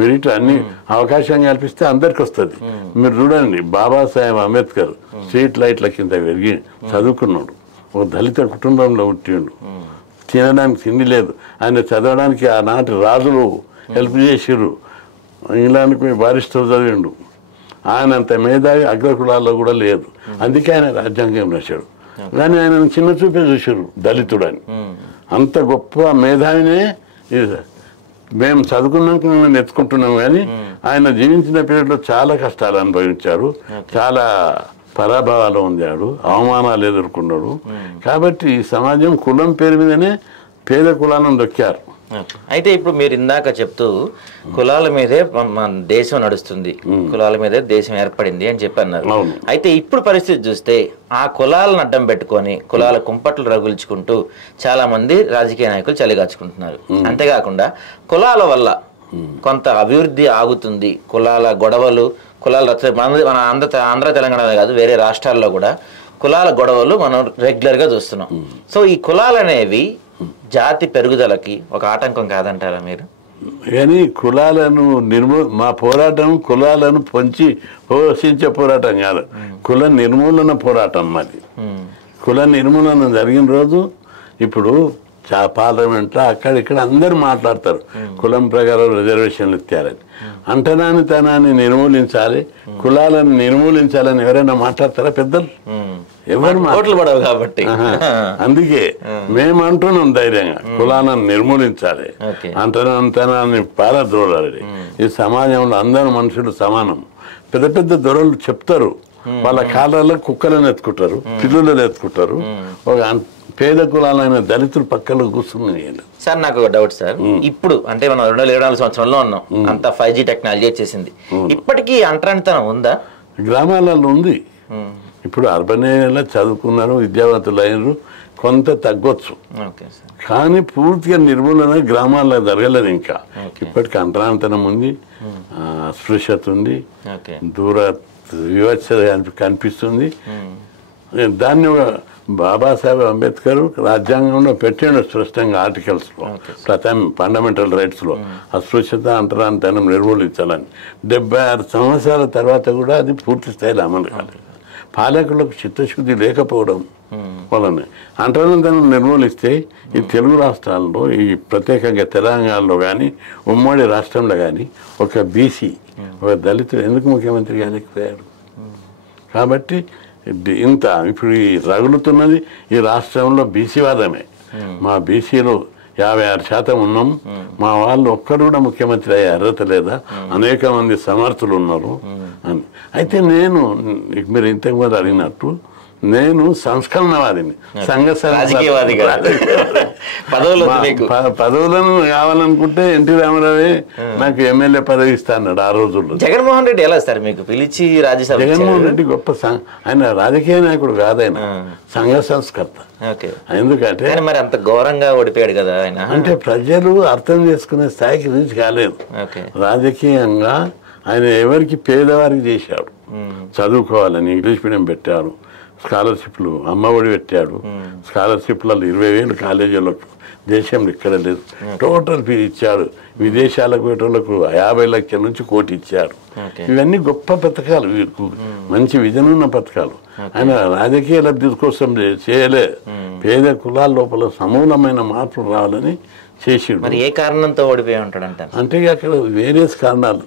మెరిట్ అన్ని అవకాశం కల్పిస్తే అందరికి వస్తుంది. మీరు చూడండి, బాబాసాహెబ్ అంబేద్కర్ స్ట్రీట్ లైట్ల కింద పెరిగి చదువుకున్నాడు, ఒక దళిత కుటుంబంలో పుట్టిండు, తినడానికి తిండి లేదు. ఆయన చదవడానికి ఆనాటి రాజులు హెల్ప్ చేసిర్రు. ఇంగ్లాండ్కి పోయి బారిస్టర్ చదివిండు. ఆయన అంత మేధావి అగ్రకులాల్లో కూడా లేదు, అందుకే ఆయన రాజ్యాంగం రాశాడు. కానీ ఆయన చిన్న చూపే చూసారు దళితుడని. అంత గొప్ప మేధావినే మేము చదువుకున్నాక మేము ఎత్తుకుంటున్నాం. కానీ ఆయన జీవించిన పీరియడ్లో చాలా కష్టాలు అనుభవించాడు, చాలా పరాభవాలు పొందాడు, అవమానాలు ఎదుర్కొన్నాడు. కాబట్టి ఈ సమాజం కులం పేరు మీదనే పేద కులాలను దొక్కారు. అయితే ఇప్పుడు మీరు ఇందాక చెప్తూ కులాల మీదే మన దేశం నడుస్తుంది, కులాల మీదే దేశం ఏర్పడింది అని చెప్పన్నారు. అయితే ఇప్పుడు పరిస్థితి చూస్తే ఆ కులాలను అడ్డం పెట్టుకొని కులాల కుంపట్లు రగుల్చుకుంటూ చాలా మంది రాజకీయ నాయకులు చలిగాచుకుంటున్నారు. అంతేకాకుండా కులాల వల్ల కొంత అభివృద్ధి ఆగుతుంది, కులాల గొడవలు, కులాల మన ఆంధ్ర తెలంగాణ కాదు వేరే రాష్ట్రాల్లో కూడా కులాల గొడవలు మనం రెగ్యులర్గా చూస్తున్నాం. సో ఈ కులాలు అనేవి జాతి పెరుగుదలకి ఒక ఆటంకం కాదంటారా మీరు? కానీ కులాలను మా పోరాటం కులాలను పోషించే పోరాటం కాదు, కుల నిర్మూలన పోరాటం మాది. కుల నిర్మూలన జరిగిన రోజు ఇప్పుడు పార్లమెంట్లో అక్కడిక్కడ అందరూ మాట్లాడతారు కులం ప్రకారం రిజర్వేషన్లు ఇచ్చారని. అంటరానితనాన్ని నిర్మూలించాలి, కులాలను నిర్మూలించాలని ఎవరైనా మాట్లాడతారా పెద్దలు? ఎవరు మాట్లాడవు కాబట్టి. అందుకే మేము అంటున్నాం ధైర్యంగా, కులాలను నిర్మూలించాలి, అంటరానితనాన్ని పారద్రోలాలి. ఈ సమాజంలో అందరూ మనుషులు సమానం. పెద్ద పెద్ద దొరలు చెప్తారు, వాళ్ళ కాళ్ళలో కుక్కలను ఎత్తుకుంటారు, పిల్లులను ఎత్తుకుంటారు. ఒక పేద కులాలైన దళితులు పక్కన కూర్చున్నాయి. సార్ నాకు ఒక డౌట్ సార్, ఇప్పుడు అంటే మనం 2024 సంవత్సరంలో ఉన్నాం, అంతా 5G టెక్నాలజీ వచ్చేసింది, ఇప్పటికీ అంటరానితనం ఉందా? గ్రామాలలో ఉంది, ఇప్పుడు అర్బన్ ఏరియాలో చదువుకున్నారు, విద్యావంతులు అయినరు, కొంత తగ్గొచ్చు. కానీ పూర్తిగా నిర్మూలన గ్రామాల్లో జరగలేదు. ఇంకా ఇప్పటికీ అంతరాంతరం ఉంది, అస్పృశ్యత ఉంది, దూర వివక్షత కనిపిస్తుంది. దాన్ని బాబాసాహెబ్ అంబేద్కర్ రాజ్యాంగంలో పెట్టాడు స్పష్టంగా ఆర్టికల్స్లో, ప్రథమ ఫండమెంటల్ రైట్స్లో అస్పృశ్యత అంతరాంతరం నిర్మూలించాలని. 76 సంవత్సరాల తర్వాత కూడా అది పూర్తి స్థాయిలో అమలు కాలేదు. పాలకులకు చిత్తశుద్ధి లేకపోవడం వలన అంతరాంతరం నిర్మూలిస్తే ఈ తెలుగు రాష్ట్రాల్లో, ఈ ప్రత్యేకంగా తెలంగాణలో కానీ ఉమ్మడి రాష్ట్రంలో కానీ ఒక బీసీ, ఒక దళితుడు ఎందుకు ముఖ్యమంత్రి కాలేకపోయాడు? కాబట్టి ఇంత ఇప్పుడు ఈ రగులుతున్నది ఈ రాష్ట్రంలో బీసీవాదమే. మా బీసీలో 56% ఉన్నాం, మా వాళ్ళు ఒక్కరు కూడా ముఖ్యమంత్రి అయ్యే అర్హత లేదా, అనేక మంది సమర్థులు ఉన్నారు అని. అయితే నేను మీరు ఇంతకుముందు అడిగినట్టు నేను సంస్కరణవాదిని, పదవులను కావాలనుకుంటే ఎన్టీ రామారావే నాకు ఎమ్మెల్యే పదవి ఇస్తా అన్నాడు ఆ రోజుల్లో. జగన్మోహన్ రెడ్డి ఎలా సార్ మీకు పిలిచి రాజ్యసభ? జగన్మోహన్ రెడ్డి గొప్ప ఆయన రాజకీయ నాయకుడు కాదైనా సంఘ సంస్కర్త. ఎందుకంటే మరి అంత ఘోరంగా ఓడిపోయాడు కదా ఆయన. అంటే ప్రజలు అర్థం చేసుకునే స్థాయికి రీచ్ కాలేదు. రాజకీయంగా ఆయన ఎవరికి పేదవారికి చేశాడు, చదువుకోవాలని ఇంగ్లీష్ మీడియం పెట్టాడు, స్కాలర్షిప్లు అమ్మఒడి పెట్టాడు, స్కాలర్షిప్లలో 20,000 కాలేజీలకు దేశంలో ఇక్కడ లేదు, టోటల్ ఫీజు ఇచ్చాడు. విదేశాలకు పెట్టేళ్ళకు 50 లక్షల నుంచి 1 కోటి ఇచ్చాడు. ఇవన్నీ గొప్ప పథకాలు, మంచి విజన్ ఉన్న పథకాలు. ఆయన రాజకీయ లబ్ధి కోసం చేయలే, పేద కులాల లోపల సమూలమైన మార్పులు రావాలని చేసిండు. మరి ఏ కారణంతో ఓడిపోయి ఉంటాడు అంటే అక్కడ వేరియస్ కారణాలు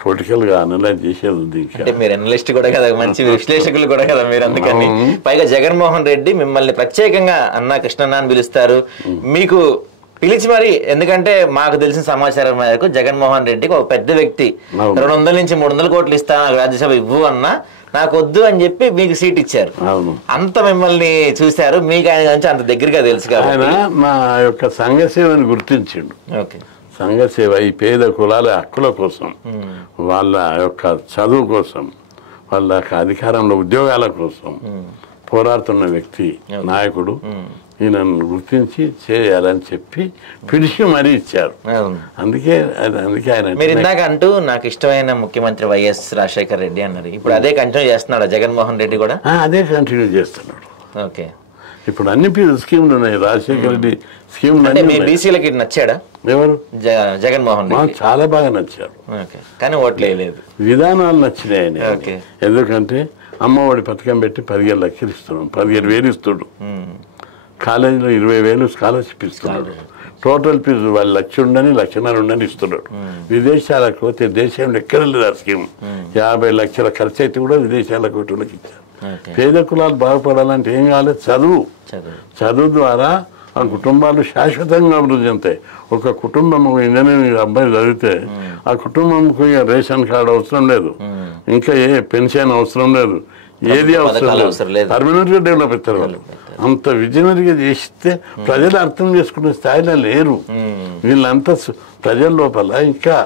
పొలిటికల్ గా అనలైజ్ చేసేది ఉంది. అంటే మీరు అనలిస్ట్ కూడా కదా, మంచి విశ్లేషకులు కూడా కదా మీరు. అందుకని పైగా జగన్మోహన్ రెడ్డి మిమ్మల్ని ప్రత్యేకంగా అన్నా కృష్ణన్న అని పిలుస్తారు. మీకు పిలిచి మరి, ఎందుకంటే మాకు తెలిసిన సమాచారం మేరకు జగన్మోహన్ రెడ్డికి ఒక పెద్ద వ్యక్తి 200 నుంచి 300 కోట్లు ఇస్తా, నాకు రాజ్యసభ ఇవ్వు అన్నా నాకు వద్దు అని చెప్పి మీకు సీట్ ఇచ్చారు. అంత మిమ్మల్ని చూశారు, మీకు ఆయన గురించి అంత దగ్గరగా తెలుసు కాబట్టి మా యొక్క సంఘ సేవని గుర్తించిండు. సంఘ సేవ ఈ పేద కులాల హక్కుల కోసం, వాళ్ళ యొక్క చదువు కోసం, వాళ్ళ యొక్క అధికారంలో ఉద్యోగాల కోసం పోరాడుతున్న వ్యక్తి, నాయకుడు. ఈయనను గుర్తించి చేయాలని చెప్పి పిలిచి మరీ ఇచ్చారు. అందుకే ఆయన మీరు ఇందాక అంటూ నాకు ఇష్టమైన ముఖ్యమంత్రి వైఎస్ రాజశేఖర్ రెడ్డి అన్నారు. ఇప్పుడు అదే కంటిన్యూ చేస్తున్నాడు జగన్మోహన్ రెడ్డి కూడా? అదే కంటిన్యూ చేస్తున్నాడు. ఓకే. ఇప్పుడు అన్ని స్కీములు ఉన్నాయి, రాజశేఖర రెడ్డి స్కీములు. బీసీలకి నచ్చాడా? ఎవరు? జగన్మోహన్ రెడ్డి చాలా బాగా నచ్చారు, కానీ ఓట్లు వేయలేదు. విధానాలు నచ్చినాయి. ఎందుకంటే అమ్మఒడి పథకం పెట్టి 15 లక్షలు ఇస్తున్నాం, 15,000 ఇస్తుడు. కాలేజీలో 20,000 స్కాలర్షిప్ ఇస్తున్నాడు. టోటల్ ఫీజు వాళ్ళు 1,00,000 ఉండని 1,50,000 ఉండని ఇస్తున్నాడు. విదేశాలకు పోతే దేశంలో ఎక్కడ లేదు ఆ స్కీమ్. 50 లక్షల ఖర్చు అయితే కూడా విదేశాలకు వాళ్ళకి ఇచ్చారు. పేద కులాలు బాగుపడాలంటే ఏం కావాలి? చదువు. చదువు ద్వారా ఆ కుటుంబాలు శాశ్వతంగా అభివృద్ధి చెందుతాయి. ఒక కుటుంబం ఇంజనీరింగ్ అబ్బాయి చదివితే ఆ కుటుంబంకు రేషన్ కార్డు అవసరం లేదు, ఇంకా ఏ పెన్షన్ అవసరం లేదు, ఏది అవసరం లేదు, పర్మనెంట్గా డెవలప్ అవుతారు వాళ్ళు. అంత విజనరీగా చేస్తే ప్రజలు అర్థం చేసుకునే స్థాయిలో లేరు. వీళ్ళంతా ప్రజల లోపల ఇంకా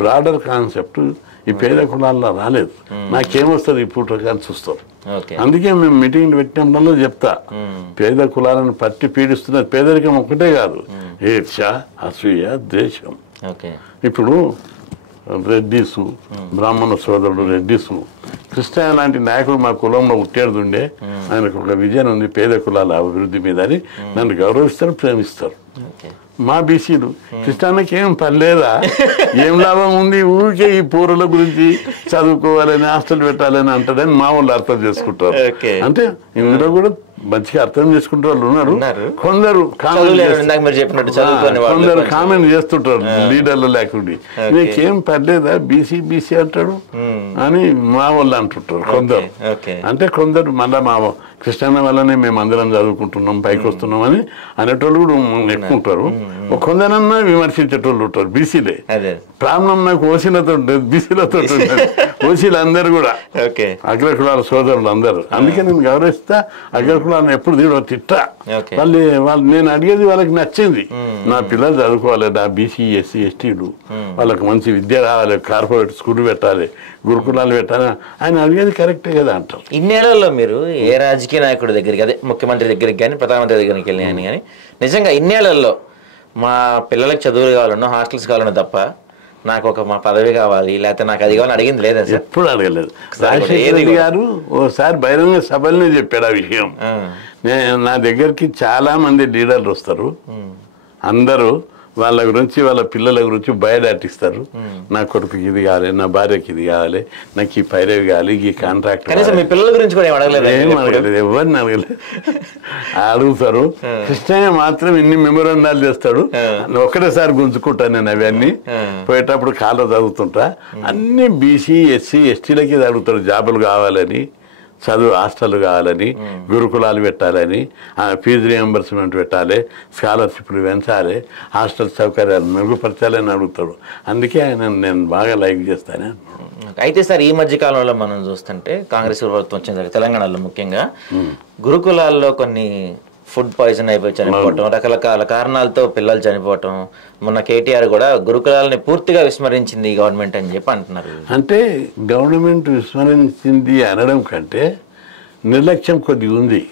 బ్రాడర్ కాన్సెప్ట్ ఈ పేద కులాల్లో రాలేదు. నాకేమొస్తుంది ఇప్పుడు కానీ చూస్తాం. అందుకే మేము మీటింగ్లు పెట్టినప్పుడు చెప్తా, పేద కులాలను పట్టి పీడిస్తున్నది పేదరికం ఒక్కటే కాదు, ఈర్ష, అసూయ, ద్వేషం. ఇప్పుడు రెడ్డిసు, బ్రాహ్మణ సోదరుడు రెడ్డిసు, కృష్ణ లాంటి నాయకుడు మా కులంలో ఉట్టేడుండే, ఆయనకు ఒక విజన్ ఉంది పేద కులాల అభివృద్ధి మీద అని నన్ను గౌరవిస్తారు, ప్రేమిస్తారు. మా బీసీలు కృష్ణానికి ఏం పనిలేదా, ఏం లాభం ఉంది, ఊరికే ఈ పూర్వల గురించి చదువుకోవాలని హాస్టల్ పెట్టాలని అంటాడని మా వాళ్ళు అర్థం చేసుకుంటారు. అంటే ఇందులో కూడా మంచిగా అర్థం చేసుకుంటే వాళ్ళు ఉన్నారు. కొందరు కామెంట్ చేస్తుంటారు లీడర్లు లేకుండా, నీకేం పర్లేదా బీసీ బీసీ అంటాడు అని మా వాళ్ళు అంటుంటారు కొందరు. అంటే కొందరు మళ్ళా మా కృష్ణన్న వల్లనే మేము అందరం చదువుకుంటున్నాం, పైకి వస్తున్నాం అని అనేటోళ్ళు కూడా ఎక్కువ ఉంటారు. కొందరన్నా విమర్శించేటోళ్ళు ఉంటారు. బీసీలే ప్రాబ్లం నాకు ఓసీలతో ఉంటుంది, బీసీలతో ఉంటుంది. ఓసీలు అందరు కూడా అగ్రకులాల సోదరులు అందరు. అందుకే నేను గౌరవిస్తా, అగ్రకులాల వాళ్ళని ఎప్పుడు తిట్టా. Okay. వాళ్ళు నేను అడిగేది వాళ్ళకి నచ్చింది. నా పిల్లలు చదువుకోవాలి, నా బీసీ ఎస్సీ ఎస్టీలు వాళ్ళకి మంచి విద్య రావాలి, కార్పొరేట్ స్కూల్ పెట్టాలి, గురుకులాలు పెట్టాలి, ఆయన అడిగేది కరెక్టే కదా అంటారు. ఇన్నేళ్లలో మీరు ఏ రాజకీయ నాయకుడి దగ్గరికి, అదే ముఖ్యమంత్రి దగ్గరికి కానీ ప్రధానమంత్రి దగ్గరికి వెళ్ళినాయని కానీ నిజంగా ఇన్నేళ్లలో మా పిల్లలకి చదువులు కావాలన్నా హాస్టల్స్ కావాలన్నా తప్ప నాకు ఒక మా పదవి కావాలి లేకపోతే నాకు అది కావాలని అడిగింది లేదా సార్? ఎప్పుడు అడగలేదు. రాజశేఖర రెడ్డి గారు ఓసారి బహిరంగ సభలనే చెప్పాడు ఆ విషయం. నా దగ్గరికి చాలా మంది లీడర్లు వస్తారు, అందరూ వాళ్ళ గురించి వాళ్ళ పిల్లల గురించి బయోడాటిస్తారు. నా కొడుకుకి ఇది కావాలి, నా భార్యకి ఇది కావాలి, నాకు ఈ పైరవి కావాలి, ఈ కాంట్రాక్ట్. మీ పిల్లల గురించి కూడా ఏం అడగలేదు? ఎవరిని అడగలేదు. అడుగుతారు. కృష్ణయ్య మాత్రం ఇన్ని మెమోరాండాలు చేస్తాడు, ఒకటేసారి గుంజుకుంటాను నేను అవన్నీ. పోయేటప్పుడు కాళ్ళు చదువుతుంటా. అన్ని బీసీ ఎస్సీ ఎస్టీలకి అడుగుతాడు, జాబులు కావాలని, చదువు హాస్టల్ కావాలని, గురుకులాలు పెట్టాలని, ఫీజు రియంబర్స్మెంట్ పెట్టాలి, స్కాలర్షిప్లు పెంచాలి, హాస్టల్ సౌకర్యాలు మెరుగుపరచాలని అడుగుతాడు. అందుకే ఆయన నేను బాగా లైక్ చేస్తాను. అయితే సార్ ఈ మధ్య కాలంలో మనం చూస్తుంటే కాంగ్రెస్ ప్రభుత్వం వచ్చిన తెలంగాణలో ముఖ్యంగా గురుకులాల్లో కొన్ని ఫుడ్ పాయిజన్ అయిపోయి చనిపోవటం, రకరకాల కారణాలతో పిల్లలు చనిపోవటం, మొన్న కేటీఆర్ కూడా గురుకులాలని పూర్తిగా విస్మరించింది గవర్నమెంట్ అని చెప్పి అంటున్నారు. అంటే గవర్నమెంట్ విస్మరించింది అనడం కంటే నిర్లక్ష్యం కొద్దిగా ఉంది.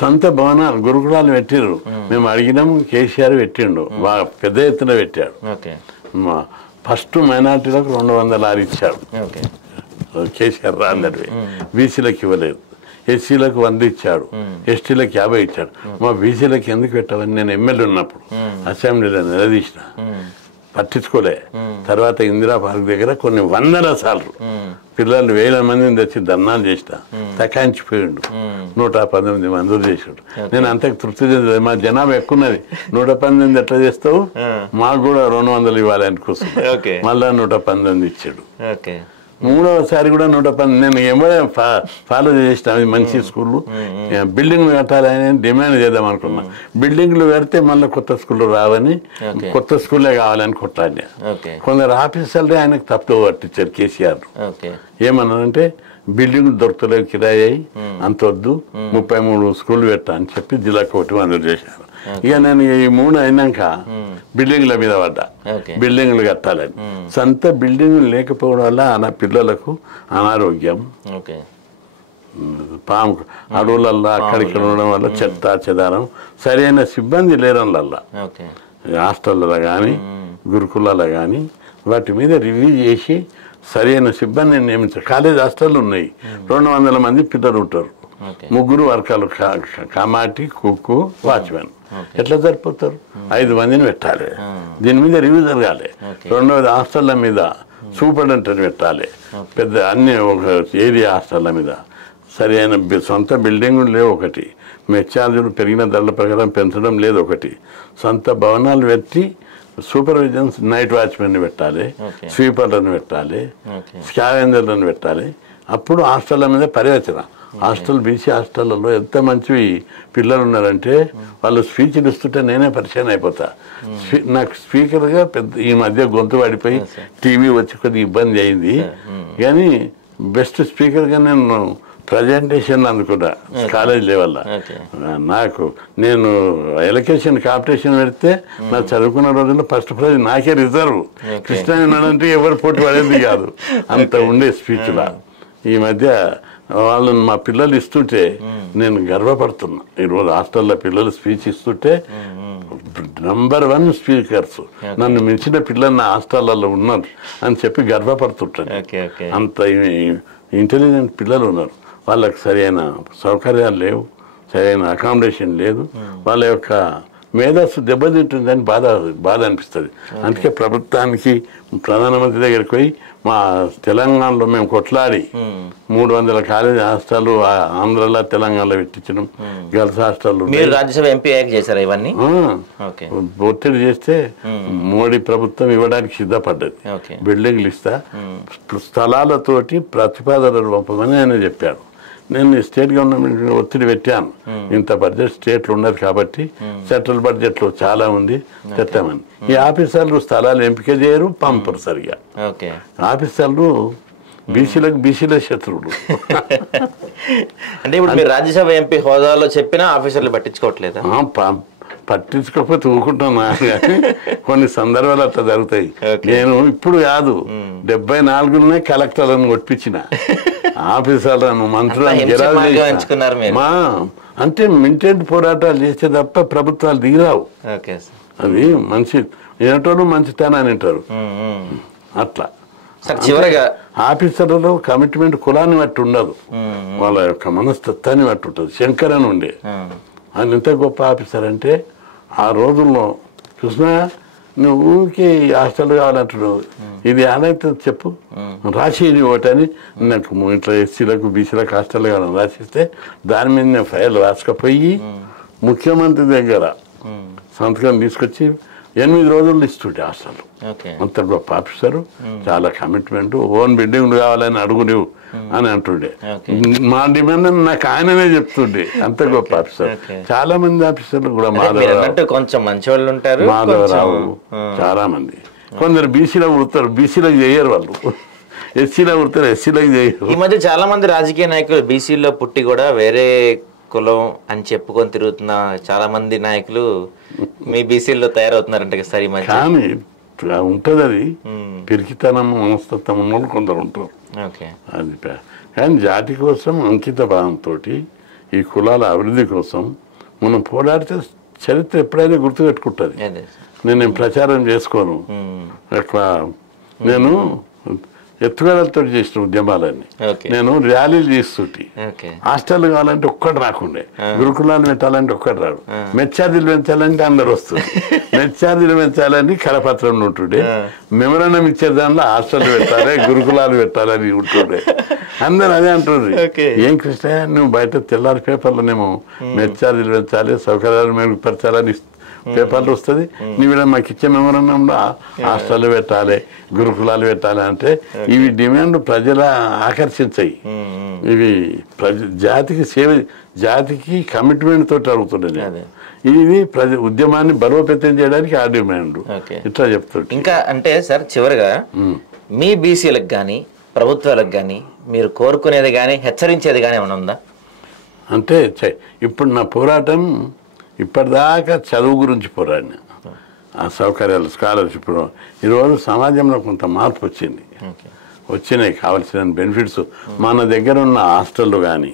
సొంత భవనాలు గురుకులాలు పెట్టిర్రు, మేము అడిగినాము, కేసీఆర్ పెట్టిండు, బాగా పెద్ద ఎత్తున పెట్టాడు. ఫస్ట్ మైనార్టీలకు 206 ఇచ్చాడు కేసీఆర్, అందరివి. బీసీలకు ఇవ్వలేదు. ఎస్సీలకు 100 ఇచ్చాడు, ఎస్టీలకు 50 ఇచ్చాడు. మా బీసీలకు ఎందుకు పెట్టాలని నేను ఎమ్మెల్యే ఉన్నప్పుడు అసెంబ్లీలో నిలదీసిన, పట్టించుకోలే. తర్వాత ఇందిరా పార్క్ దగ్గర కొన్ని వందల సార్లు పిల్లలు 1000 మందిని తెచ్చి ధర్నాలు చేసిన, తకాయించిపోయిండు. 119 మందులు చేసాడు. నేను అంతకు తృప్తి చెందలేదు. మా జనాభా ఎక్కున్నది, 118 ఎట్లా చేస్తావు, మాకు కూడా 200 ఇవ్వాలి అనుకొస్తుంది. మళ్ళా 119 ఇచ్చాడు. మూడవసారి కూడా 110. నేను ఏమైనా ఫాలో చేసిన, అది మంచి స్కూళ్ళు, బిల్డింగ్లు కట్టాలని డిమాండ్ చేద్దాం అనుకున్నా. బిల్డింగ్లు పెడితే మళ్ళీ కొత్త స్కూళ్ళు రావని, కొత్త స్కూల్లే కావాలని కొట్లాడి. కొందరు ఆఫీసర్లే ఆయనకు తప్పుతో పట్టించారు కేసీఆర్. ఏమన్నారంటే బిల్డింగ్ దొరకలేవు, కిరాయి అయ్యి అంత వద్దు, 33 స్కూళ్ళు పెట్టా అని చెప్పి జిల్లాకు 1 మంజూరు చేశారు. ఇక నేను ఈ 3 అయినాక బిల్డింగ్ల మీద పడ్డా, బిల్డింగ్లు కట్టాలని. సొంత బిల్డింగ్లు లేకపోవడం వల్ల నా పిల్లలకు అనారోగ్యం, పాము అడవులల్లో అక్కడిక్కడ ఉండడం వల్ల చెత్త చెదారం, సరైన సిబ్బంది లేడం వల్ల హాస్టల్లో కానీ గురుకులాల్లో కానీ వాటి మీద రివ్యూ చేసి సరైన సిబ్బందిని నియమించారు. కాలేజ్ హాస్టళ్ళు ఉన్నాయి, 200 మంది పిల్లలు ఉంటారు, 3 వర్గాలు, కమాటి, కుక్కు, వాచ్మెన్. ఎట్లా సరిపోతారు? 5 మందిని పెట్టాలి. దీని మీద రివ్యూ జరగాలి. 2వ హాస్టళ్ల మీద సూపరింటెండెంట్ పెట్టాలి. పెద్ద అన్ని ఒక ఏరియా హాస్టళ్ల మీద సరైన సొంత బిల్డింగులు లేవు. ఒకటి మెచ్చార్జీలు పెరిగిన ధరల ప్రకారం పెంచడం లేదు. ఒకటి సొంత భవనాలు పెట్టి సూపర్విజన్స్ నైట్ వాచ్మెన్ పెట్టాలి, స్వీపర్లను పెట్టాలి, స్కావెంజర్లను పెట్టాలి. అప్పుడు హాస్టళ్ల మీద పర్యవేక్షణ. హాస్టల్ బీసీ హాస్టళ్లలో ఎంత మంచివి పిల్లలు ఉన్నారంటే వాళ్ళు స్పీచ్లు ఇస్తుంటే నేనే పరిచయం అయిపోతా. నాకు స్పీకర్గా పెద్ద ఈ మధ్య గొంతు పడిపోయి టీవీ వచ్చి కొద్దిగా ఇబ్బంది అయింది, కానీ బెస్ట్ స్పీకర్గా నేను ప్రజెంటేషన్ అందుకున్నా కాలేజ్ లెవెల్లో. నేను ఎలకేషన్ కాంపిటీషన్ పెడితే నా చదువుకున్న రోజుల్లో ఫస్ట్ ప్రైజ్ నాకే రిజర్వ్. కృష్ణ ఉన్నాడంటే ఎవరు పోటీ పడేది కాదు, అంత ఉండే స్పీచ్లా. ఈ మధ్య వాళ్ళని మా పిల్లలు ఇస్తుంటే నేను గర్వపడుతున్నా. ఈరోజు హాస్టల్లో పిల్లలు స్పీచ్ ఇస్తుంటే నంబర్ 1 స్పీకర్స్, నన్ను మించిన పిల్లలు నా హాస్టల్లో ఉన్నారు అని చెప్పి గర్వపడుతుంటాను. అంత ఇంటెలిజెంట్ పిల్లలు ఉన్నారు. వాళ్ళకి సరైన సౌకర్యాలు లేవు, సరైన అకామిడేషన్ లేదు. వాళ్ళ యొక్క మేధస్సు దెబ్బతింటుందని బాధ అనిపిస్తుంది. అందుకే ప్రభుత్వానికి ప్రధానమంత్రి దగ్గరికి పోయి మా తెలంగాణలో మేము కొట్లాడి 300 కాలేజీ హాస్టల్ ఆంధ్రలో తెలంగాణలో పెట్టించడం, గర్ల్స్ హాస్టల్ రాజ్యసభ ఎంపీ చేశారు. ఇవన్నీ ఒత్తిడి చేస్తే మోడీ ప్రభుత్వం ఇవ్వడానికి సిద్ధపడ్డది. బిల్డింగ్లు ఇస్తా, స్థలాలతోటి ప్రతిపాదనలు పంపమని ఆయన చెప్పాడు. నేను స్టేట్ గవర్నమెంట్ ఒత్తిడి పెట్టాను, ఇంత బడ్జెట్ స్టేట్లు ఉన్నది కాబట్టి సెంట్రల్ బడ్జెట్లో చాలా ఉంది పెట్టామని. ఈ ఆఫీసర్లు స్థలాలు ఎంపిక చేయరు, పంపరు సరిగా. ఆఫీసర్లు బీసీలకు బీసీలే శత్రువులు. అంటే ఇప్పుడు మీరు రాజ్యసభ ఎంపీ హోదాలో చెప్పినా ఆఫీసర్లు పట్టించుకోవట్లేదా? పట్టించుకోకపోతే ఊరుకుంటున్నా కానీ కొన్ని సందర్భాలు అట్లా జరుగుతాయి. నేను ఇప్పుడు కాదు 74లోనే కలెక్టర్లను కొట్టించిన, ఆఫీసర్లను, మంత్రులను మా అంటే మింటెంట్ పోరాటాలు చేస్తే తప్ప ప్రభుత్వాలు దిగిరావు. అది మంచి ఏటోళ్ళు మంచితనాన్ని అంటారు. అట్లా చివరగా ఆఫీసర్లలో కమిట్మెంట్ కులాన్ని బట్టి ఉండదు, వాళ్ళ యొక్క మనస్తత్వాన్ని బట్టి ఉంటుంది. శంకర్ అని ఉండే, ఆయన ఎంత గొప్ప ఆఫీసర్ అంటే ఆ రోజుల్లో చూసినా నువ్వు ఊరికి హాస్టల్ కావాలంటున్నావు, ఇది ఏదైతే చెప్పు రాసి ఓటని నాకు ఇట్లా ఎస్సీలకు బీసీలకు హాస్టల్ కావాలని రాసిస్తే దాని మీద నేను ఫైల్ రాసుకపోయి ముఖ్యమంత్రి దగ్గర సంతకం తీసుకొచ్చి 8 రోజులు ఇస్తుంటే హాస్టల్. అంత గొప్ప ఆఫీసరు, చాలా కమిట్మెంట్. ఓన్ బిల్డింగ్లు కావాలని అడుగు నువ్వు అని అంటుండే. మా డిమాండ్ నాకు ఆయననే చెప్తుండే, అంత గొప్ప ఆఫీసర్. చాలా మంది ఆఫీసర్లు కూడా మాధవరావు చాలా మంది. కొందరు బీసీలో ఉడతారు, బీసీలకు చేయరు వాళ్ళు, ఎస్సీలో ఉడతారు, ఎస్సీలకు చేయరు. ఈ మధ్య చాలా మంది రాజకీయ నాయకులు బీసీలో పుట్టి కూడా వేరే కులం అని చెప్పుకొని తిరుగుతున్న చాలా మంది నాయకులు మీ బీసీలో తయారవుతున్నారంట సార్ ఈ మధ్య. కానీ ఉంటుంది అది పిరికితనం మనస్తత్వం ఉన్న వాళ్ళు కొందరు ఉంటారు. అది కానీ జాతి కోసం అంకిత భావంతో ఈ కులాల అభివృద్ధి కోసం మనం పోరాడితే చరిత్ర ఎప్పుడైనా గుర్తుపెట్టుకుంటుంది. నేనేం ప్రచారం చేసుకోను, అట్లా నేను ఎత్తుగడలతో చేసిన ఉద్యమాలన్నీ. నేను ర్యాలీలు చేస్తుంటే హాస్టల్ కావాలంటే ఒక్కటి రాకుండే, గురుకులాలు పెట్టాలంటే ఒక్కటి రాడు, మెచ్చార్జీలు పెంచాలంటే అందరు వస్తుంది. మెచ్చార్జీలు పెంచాలని కరపత్రం ఉంటుండే, మెమరాండం ఇచ్చే దానిలో హాస్టల్ పెట్టాలి, గురుకులాలు పెట్టాలని ఉంటుండే. అందరు అదే అంటుండ్రు, ఏం కృష్ణ నువ్వు బయట తెల్లారి పేపర్లోనేమో మెచ్చార్జీలు పెంచాలి, సౌకర్యాలు మెరుగుపరచాలని పేపర్లు వస్తుంది, నీవిడ మాకు ఇచ్చే మెమరాండంలో హాస్టల్ పెట్టాలి, గురుకులాలు పెట్టాలి అంటే ఇవి డిమాండ్ ప్రజల ఆకర్షించాయి. ఇవి జాతికి సేవ, జాతికి కమిట్మెంట్ తోటి అడుగుతుండేది. ఇది ఉద్యమాన్ని బలోపేతం చేయడానికి ఆ డిమాండ్. ఇట్లా చెప్తుంటే ఇంకా అంటే సార్ చివరిగా మీ బీసీలకు కానీ ప్రభుత్వాలకు కానీ మీరు కోరుకునేది కానీ హెచ్చరించేది కానీ ఏమైనా ఉందా? అంటే ఇప్పుడు నా పోరాటం ఇప్పటిదాకా చదువు గురించి పోరాడిన, ఆ సౌకర్యాలు, స్కాలర్షిప్. ఈరోజు సమాజంలో కొంత మార్పు వచ్చింది, వచ్చినాయి కావాల్సిన బెనిఫిట్స్. మన దగ్గర ఉన్న హాస్టళ్ళు కానీ,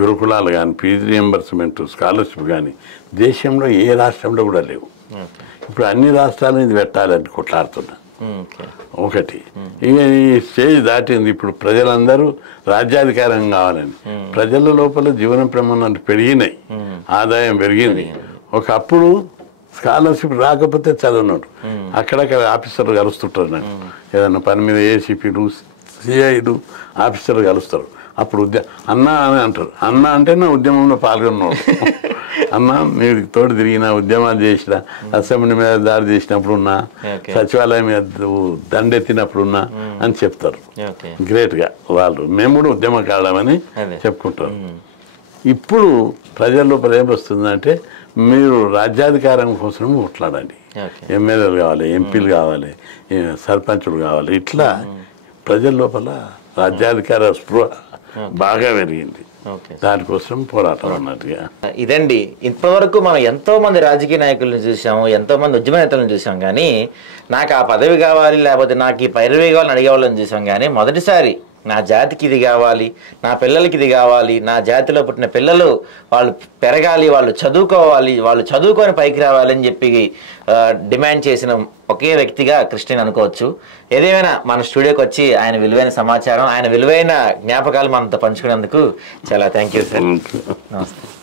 గురుకులాలు కానీ, ఫీజు రియంబర్స్మెంట్, స్కాలర్షిప్ కానీ దేశంలో ఏ రాష్ట్రంలో కూడా లేవు. ఇప్పుడు అన్ని రాష్ట్రాలు ఇది పెట్టాలని కొట్లాడుతున్నా. ఒకటి ఇక ఈ స్టేజ్ దాటింది, ఇప్పుడు ప్రజలందరూ రాజ్యాధికారం కావాలని. ప్రజల లోపల జీవన ప్రమాణాలు పెరిగినాయి, ఆదాయం పెరిగింది. ఒకప్పుడు స్కాలర్షిప్ రాకపోతే చదవనరు, అక్కడక్కడ ఆఫీసర్లు కలుస్తుంటారు. నాకు ఏదన్నా పని మీద ఏసీపీలు, సిఐలు, ఆఫీసర్లు కలుస్తారు. అప్పుడు అన్నా అని అంటారు. అన్న అంటే నా ఉద్యమంలో పాల్గొన్నాడు, అన్న మీరు తోడు తిరిగిన, ఉద్యమాలు చేసిన, అసెంబ్లీ మీద దాడి చేసినప్పుడు ఉన్నా, సచివాలయం మీద దండెత్తినప్పుడున్నా అని చెప్తారు. గ్రేట్గా వాళ్ళు మేము కూడా ఉద్యమకాడమని చెప్పుకుంటారు. ఇప్పుడు ప్రజల లోపల ఏమొస్తుందంటే మీరు రాజ్యాధికారం కోసం కొట్లాడండి, ఎమ్మెల్యేలు కావాలి, ఎంపీలు కావాలి, సర్పంచులు కావాలి. ఇట్లా ప్రజల లోపల రాజ్యాధికార స్పృహ బాగా పెరిగింది. దానికోసం పోరాటం అన్నట్టుగా. ఇదండి, ఇప్పటివరకు మనం ఎంతో మంది రాజకీయ నాయకులను చూసాము, ఎంతో మంది ఉద్యమ నేతలను చూసాం, కానీ నాకు ఆ పదవి కావాలి లేకపోతే నాకు ఈ పైరవి కావాలని అడిగేవాళ్ళని చూసాం. కానీ మొదటిసారి నా జాతికి ఇది కావాలి, నా పిల్లలకి ఇది కావాలి, నా జాతిలో పుట్టిన పిల్లలు వాళ్ళు పెరగాలి, వాళ్ళు చదువుకోవాలి, వాళ్ళు చదువుకొని పైకి రావాలి అని చెప్పి డిమాండ్ చేసిన ఒకే వ్యక్తిగా కృష్ణని అనుకోవచ్చు. ఏదేమైనా మన స్టూడియోకి వచ్చి ఆయన విలువైన సమాచారం, ఆయన విలువైన జ్ఞాపకాలు మనతో పంచుకునేందుకు చాలా థ్యాంక్ యూ సార్. నమస్తే.